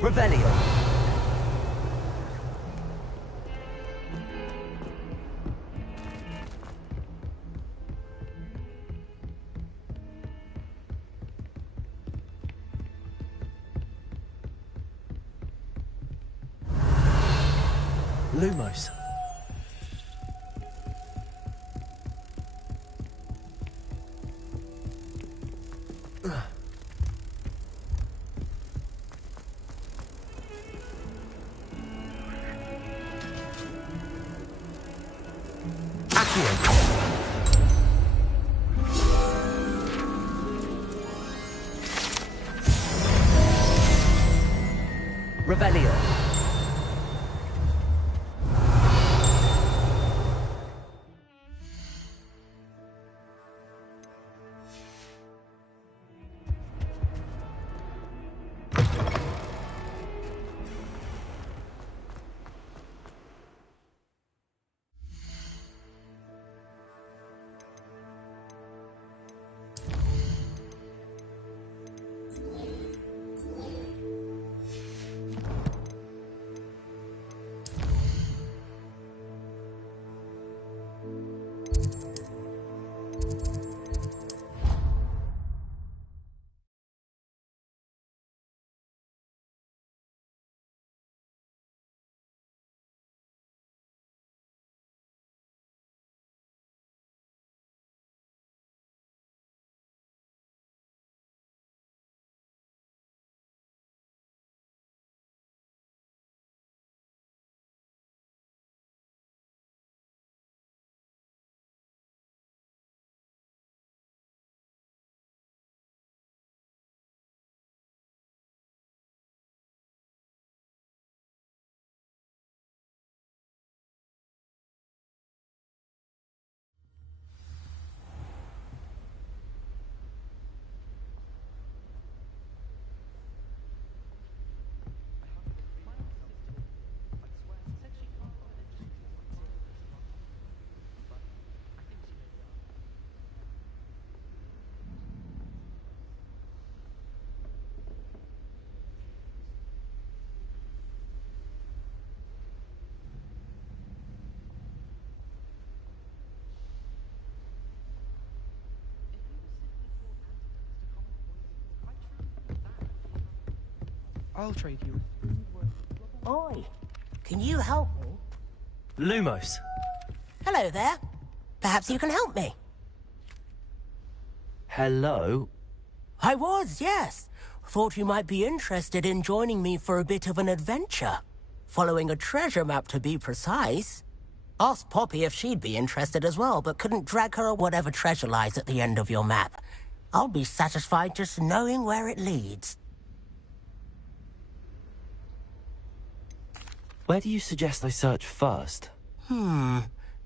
Revelio. Lumos. Revelio. I'll trade you. Oi, can you help me? Lumos. Hello there. Perhaps you can help me. Hello? I was, yes. Thought you might be interested in joining me for a bit of an adventure. Following a treasure map, to be precise. Asked Poppy if she'd be interested as well, but couldn't drag her or whatever treasure lies at the end of your map. I'll be satisfied just knowing where it leads. Where do you suggest I search first?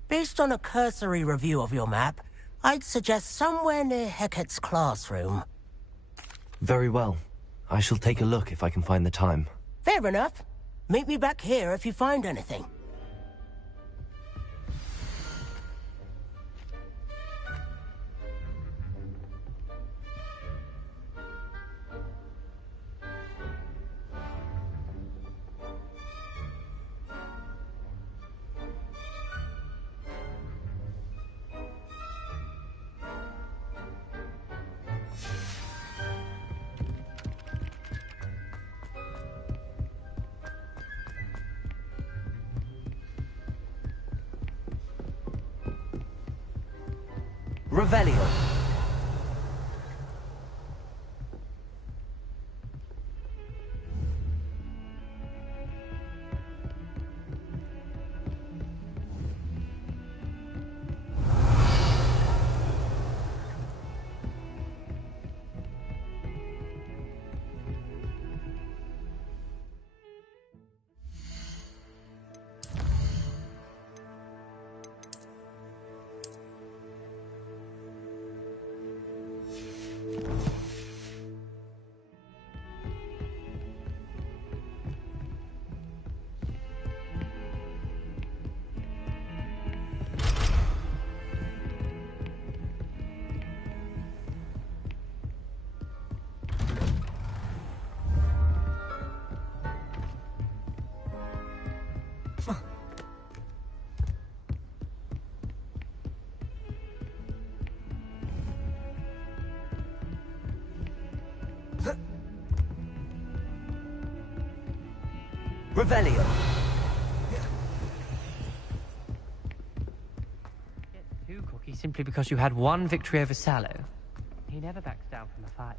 Based on a cursory review of your map, I'd suggest somewhere near Hecate's classroom. Very well. I shall take a look if I can find the time. Fair enough. Meet me back here if you find anything. Revelio. Revelio. Two cookies simply because you had one victory over Sallow. He never backs down from a fight.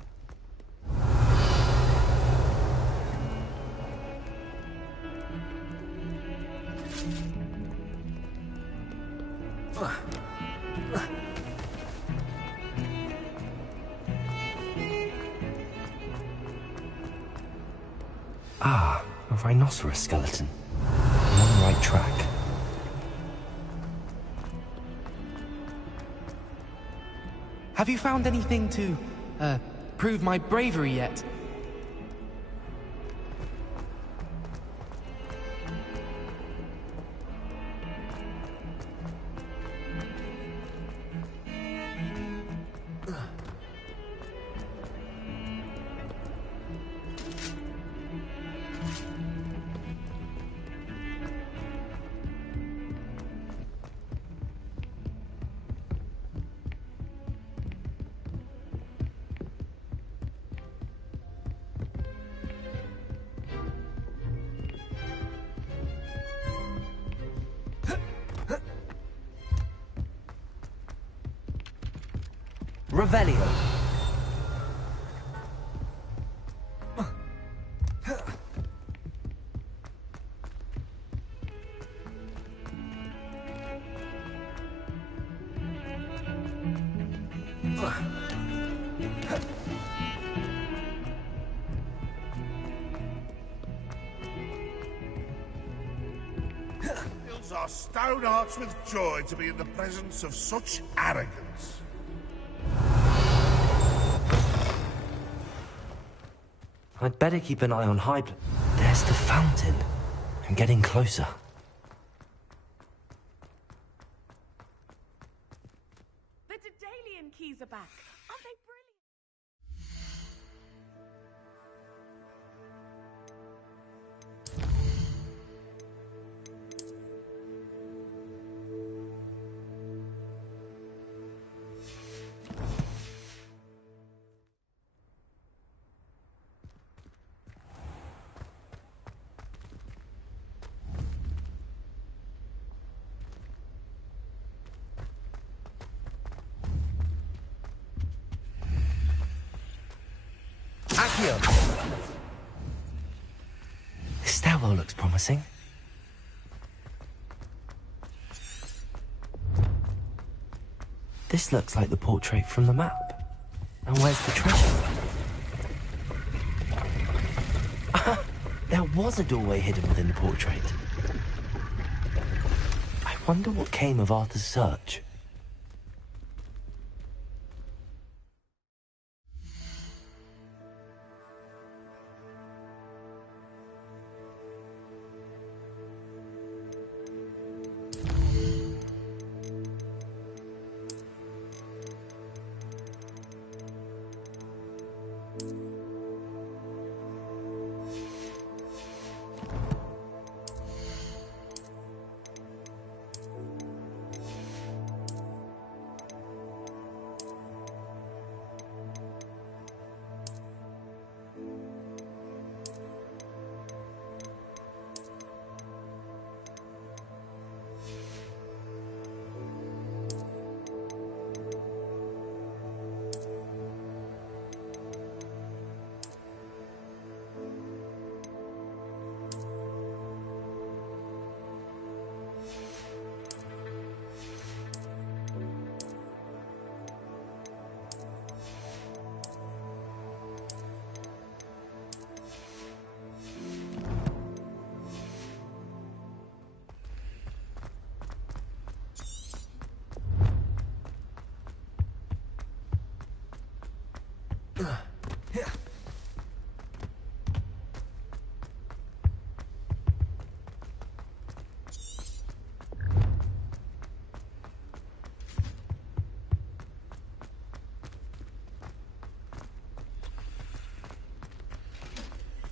Ah, a rhinoceros skeleton. I'm on the right track. Have you found anything to, prove my bravery yet? Revelio. Fills our stone hearts with joy to be in the presence of such arrogance. I'd better keep an eye on Hyde. There's the fountain. I'm getting closer. The Daedalian keys are back. Aren't they brilliant? Accio! This stairwell looks promising. This looks like the portrait from the map. And where's the treasure? There was a doorway hidden within the portrait. I wonder what came of Arthur's search.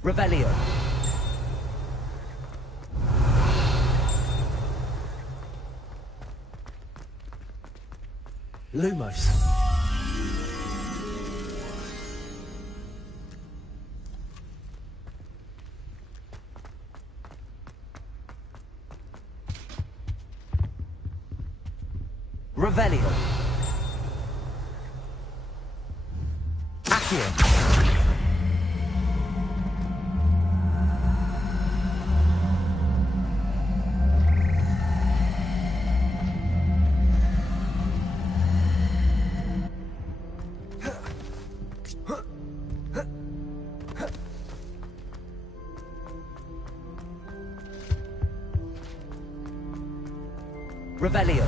Revelio. Lumos. Revelio. Accio. Revelio.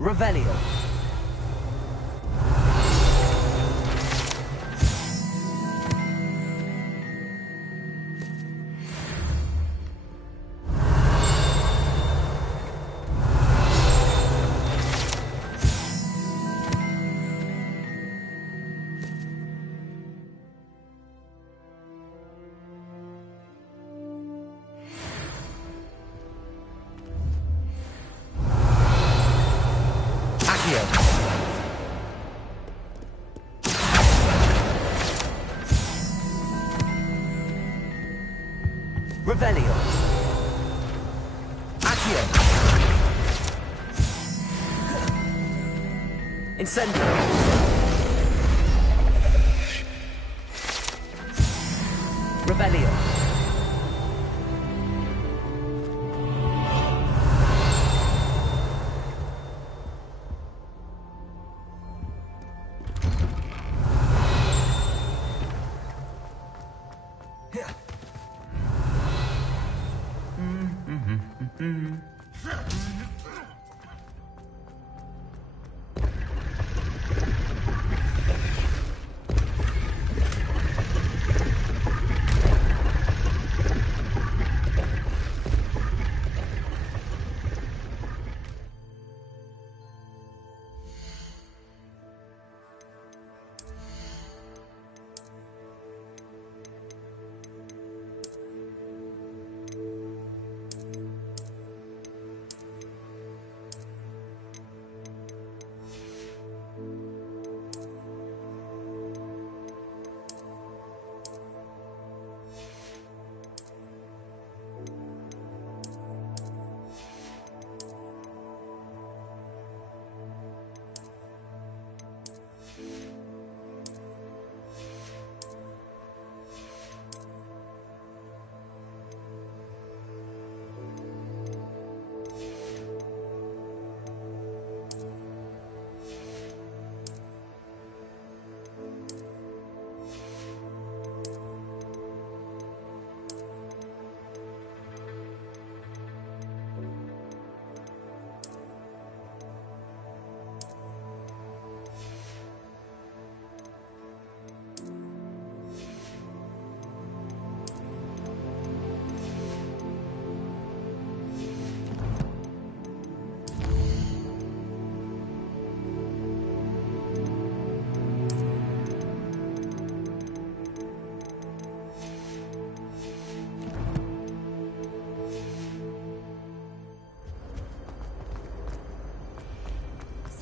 Revelio. Revelio. Accio. Incendio. Revelio.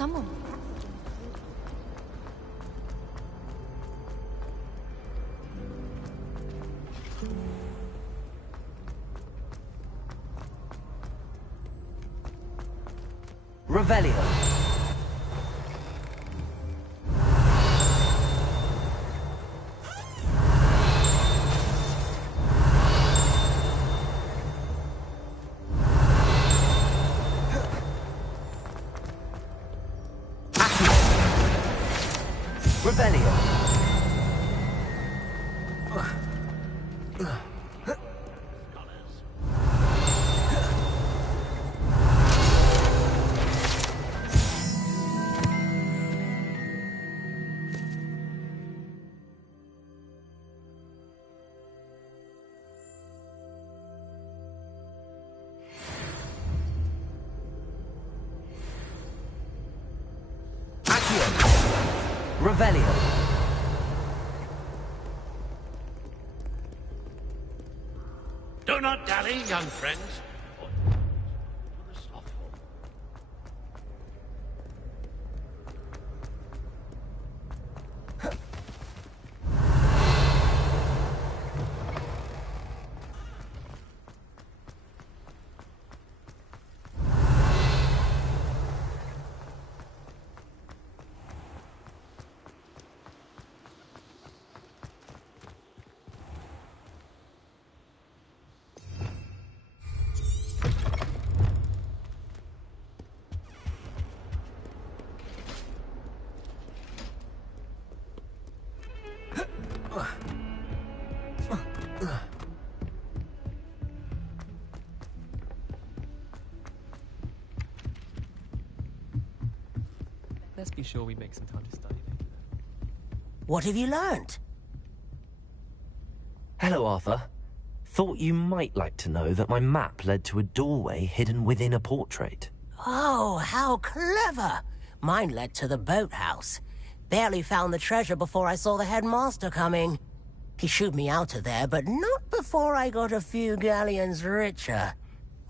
Come on. Revelio. Revelio. Revelio. Do not dally, young friends. Let's be sure we make some time to study later. What have you learnt? Hello, Arthur. Thought you might like to know that my map led to a doorway hidden within a portrait. Oh, how clever! Mine led to the boathouse. Barely found the treasure before I saw the headmaster coming. He shooed me out of there, but not before I got a few galleons richer.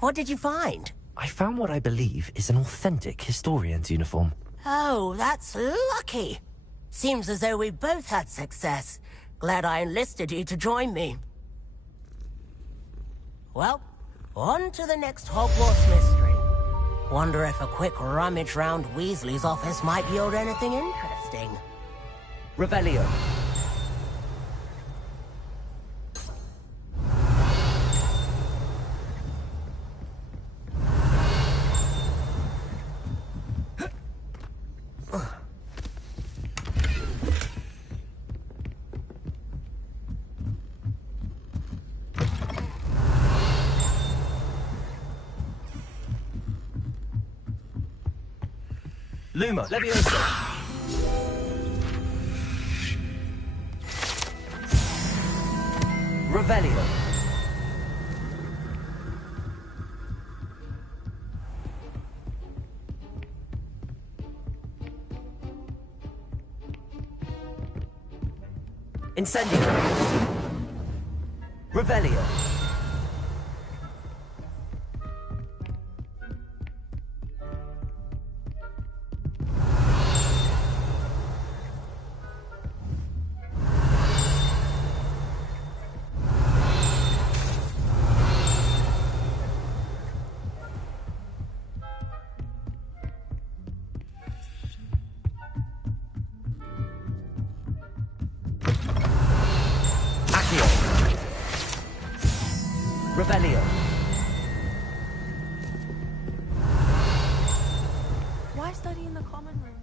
What did you find? I found what I believe is an authentic historian's uniform. Oh, that's lucky. Seems as though we both had success. Glad I enlisted you to join me. Well, on to the next Hogwarts mystery. Wonder if a quick rummage round Weasley's office might yield anything interesting. Revelio. Luma. Leviosa. Revelio. Incendio. Revelio. Revelio. Why study in the common room?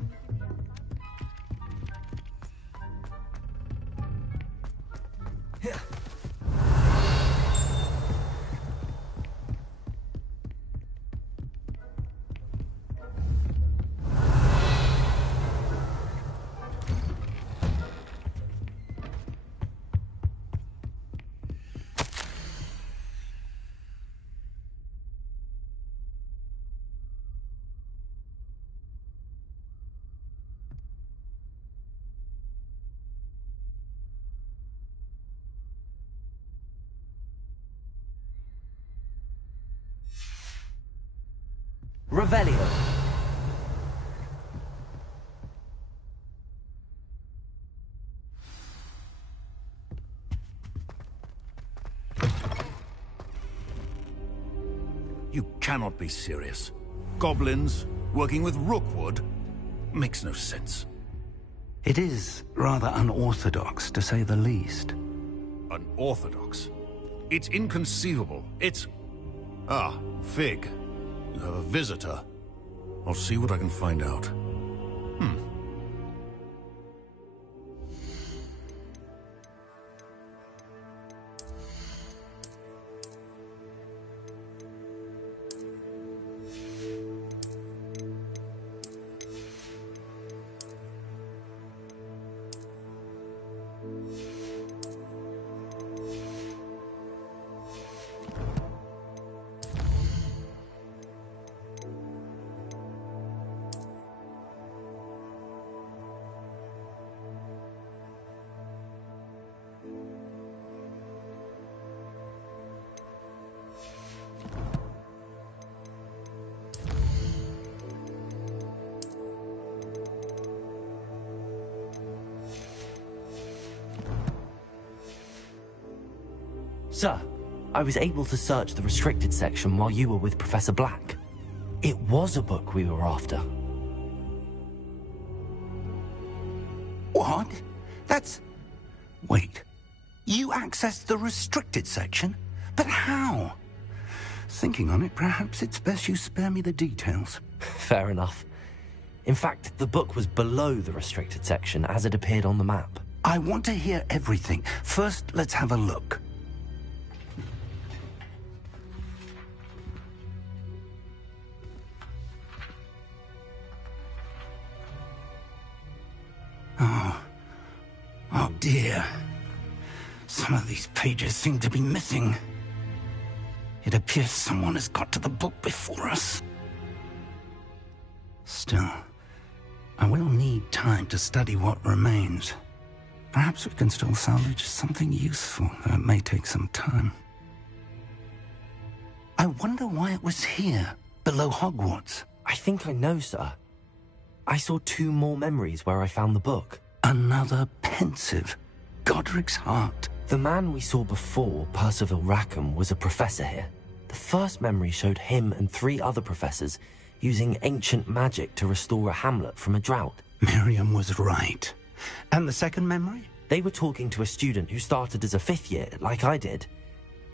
Revelio. You cannot be serious. Goblins working with Rookwood? Makes no sense. It is rather unorthodox, to say the least. Unorthodox? It's inconceivable. It's... Ah, Fig. You have a visitor. I'll see what I can find out. Sir, I was able to search the restricted section while you were with Professor Black. It was a book we were after. What? That's... Wait. You accessed the restricted section? But how? Thinking on it, perhaps it's best you spare me the details. Fair enough. In fact, the book was below the restricted section as it appeared on the map. I want to hear everything. First, let's have a look. Oh dear. Some of these pages seem to be missing. It appears someone has got to the book before us. Still, I will need time to study what remains. Perhaps we can still salvage something useful, though it may take some time. I wonder why it was here, below Hogwarts. I think I know, sir. I saw 2 more memories where I found the book. Another pensive. Godric's heart. The man we saw before, Percival Rackham, was a professor here. The first memory showed him and 3 other professors using ancient magic to restore a hamlet from a drought. Miriam was right. And the second memory? They were talking to a student who started as a 5th year, like I did.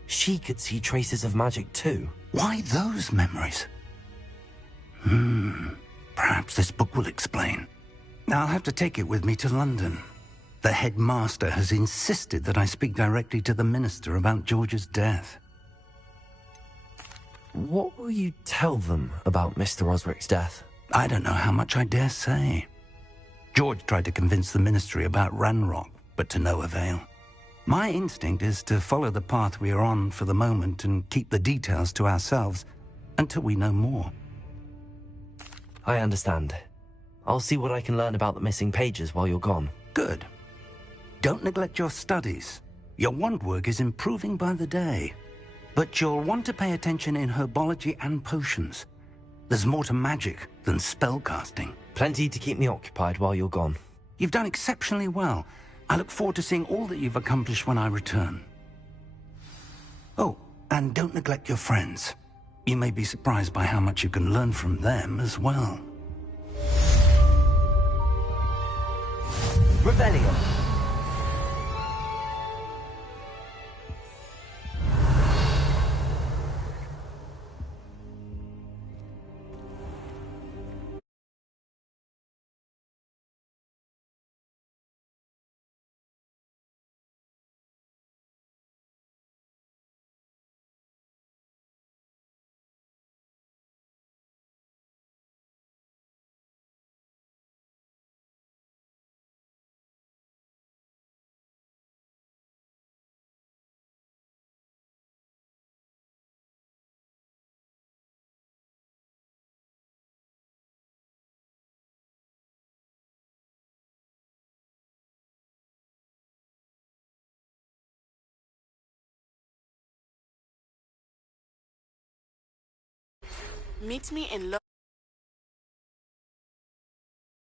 She could see traces of magic too. Why those memories? Perhaps this book will explain. I'll have to take it with me to London. The headmaster has insisted that I speak directly to the minister about George's death. What will you tell them about Mr. Osric's death? I don't know how much I dare say. George tried to convince the ministry about Ranrock, but to no avail. My instinct is to follow the path we are on for the moment and keep the details to ourselves until we know more. I understand. I'll see what I can learn about the missing pages while you're gone. Good. Don't neglect your studies. Your wand work is improving by the day. But you'll want to pay attention in herbology and potions. There's more to magic than spellcasting. Plenty to keep me occupied while you're gone. You've done exceptionally well. I look forward to seeing all that you've accomplished when I return. Oh, and don't neglect your friends. You may be surprised by how much you can learn from them as well. Revelio. Meet me in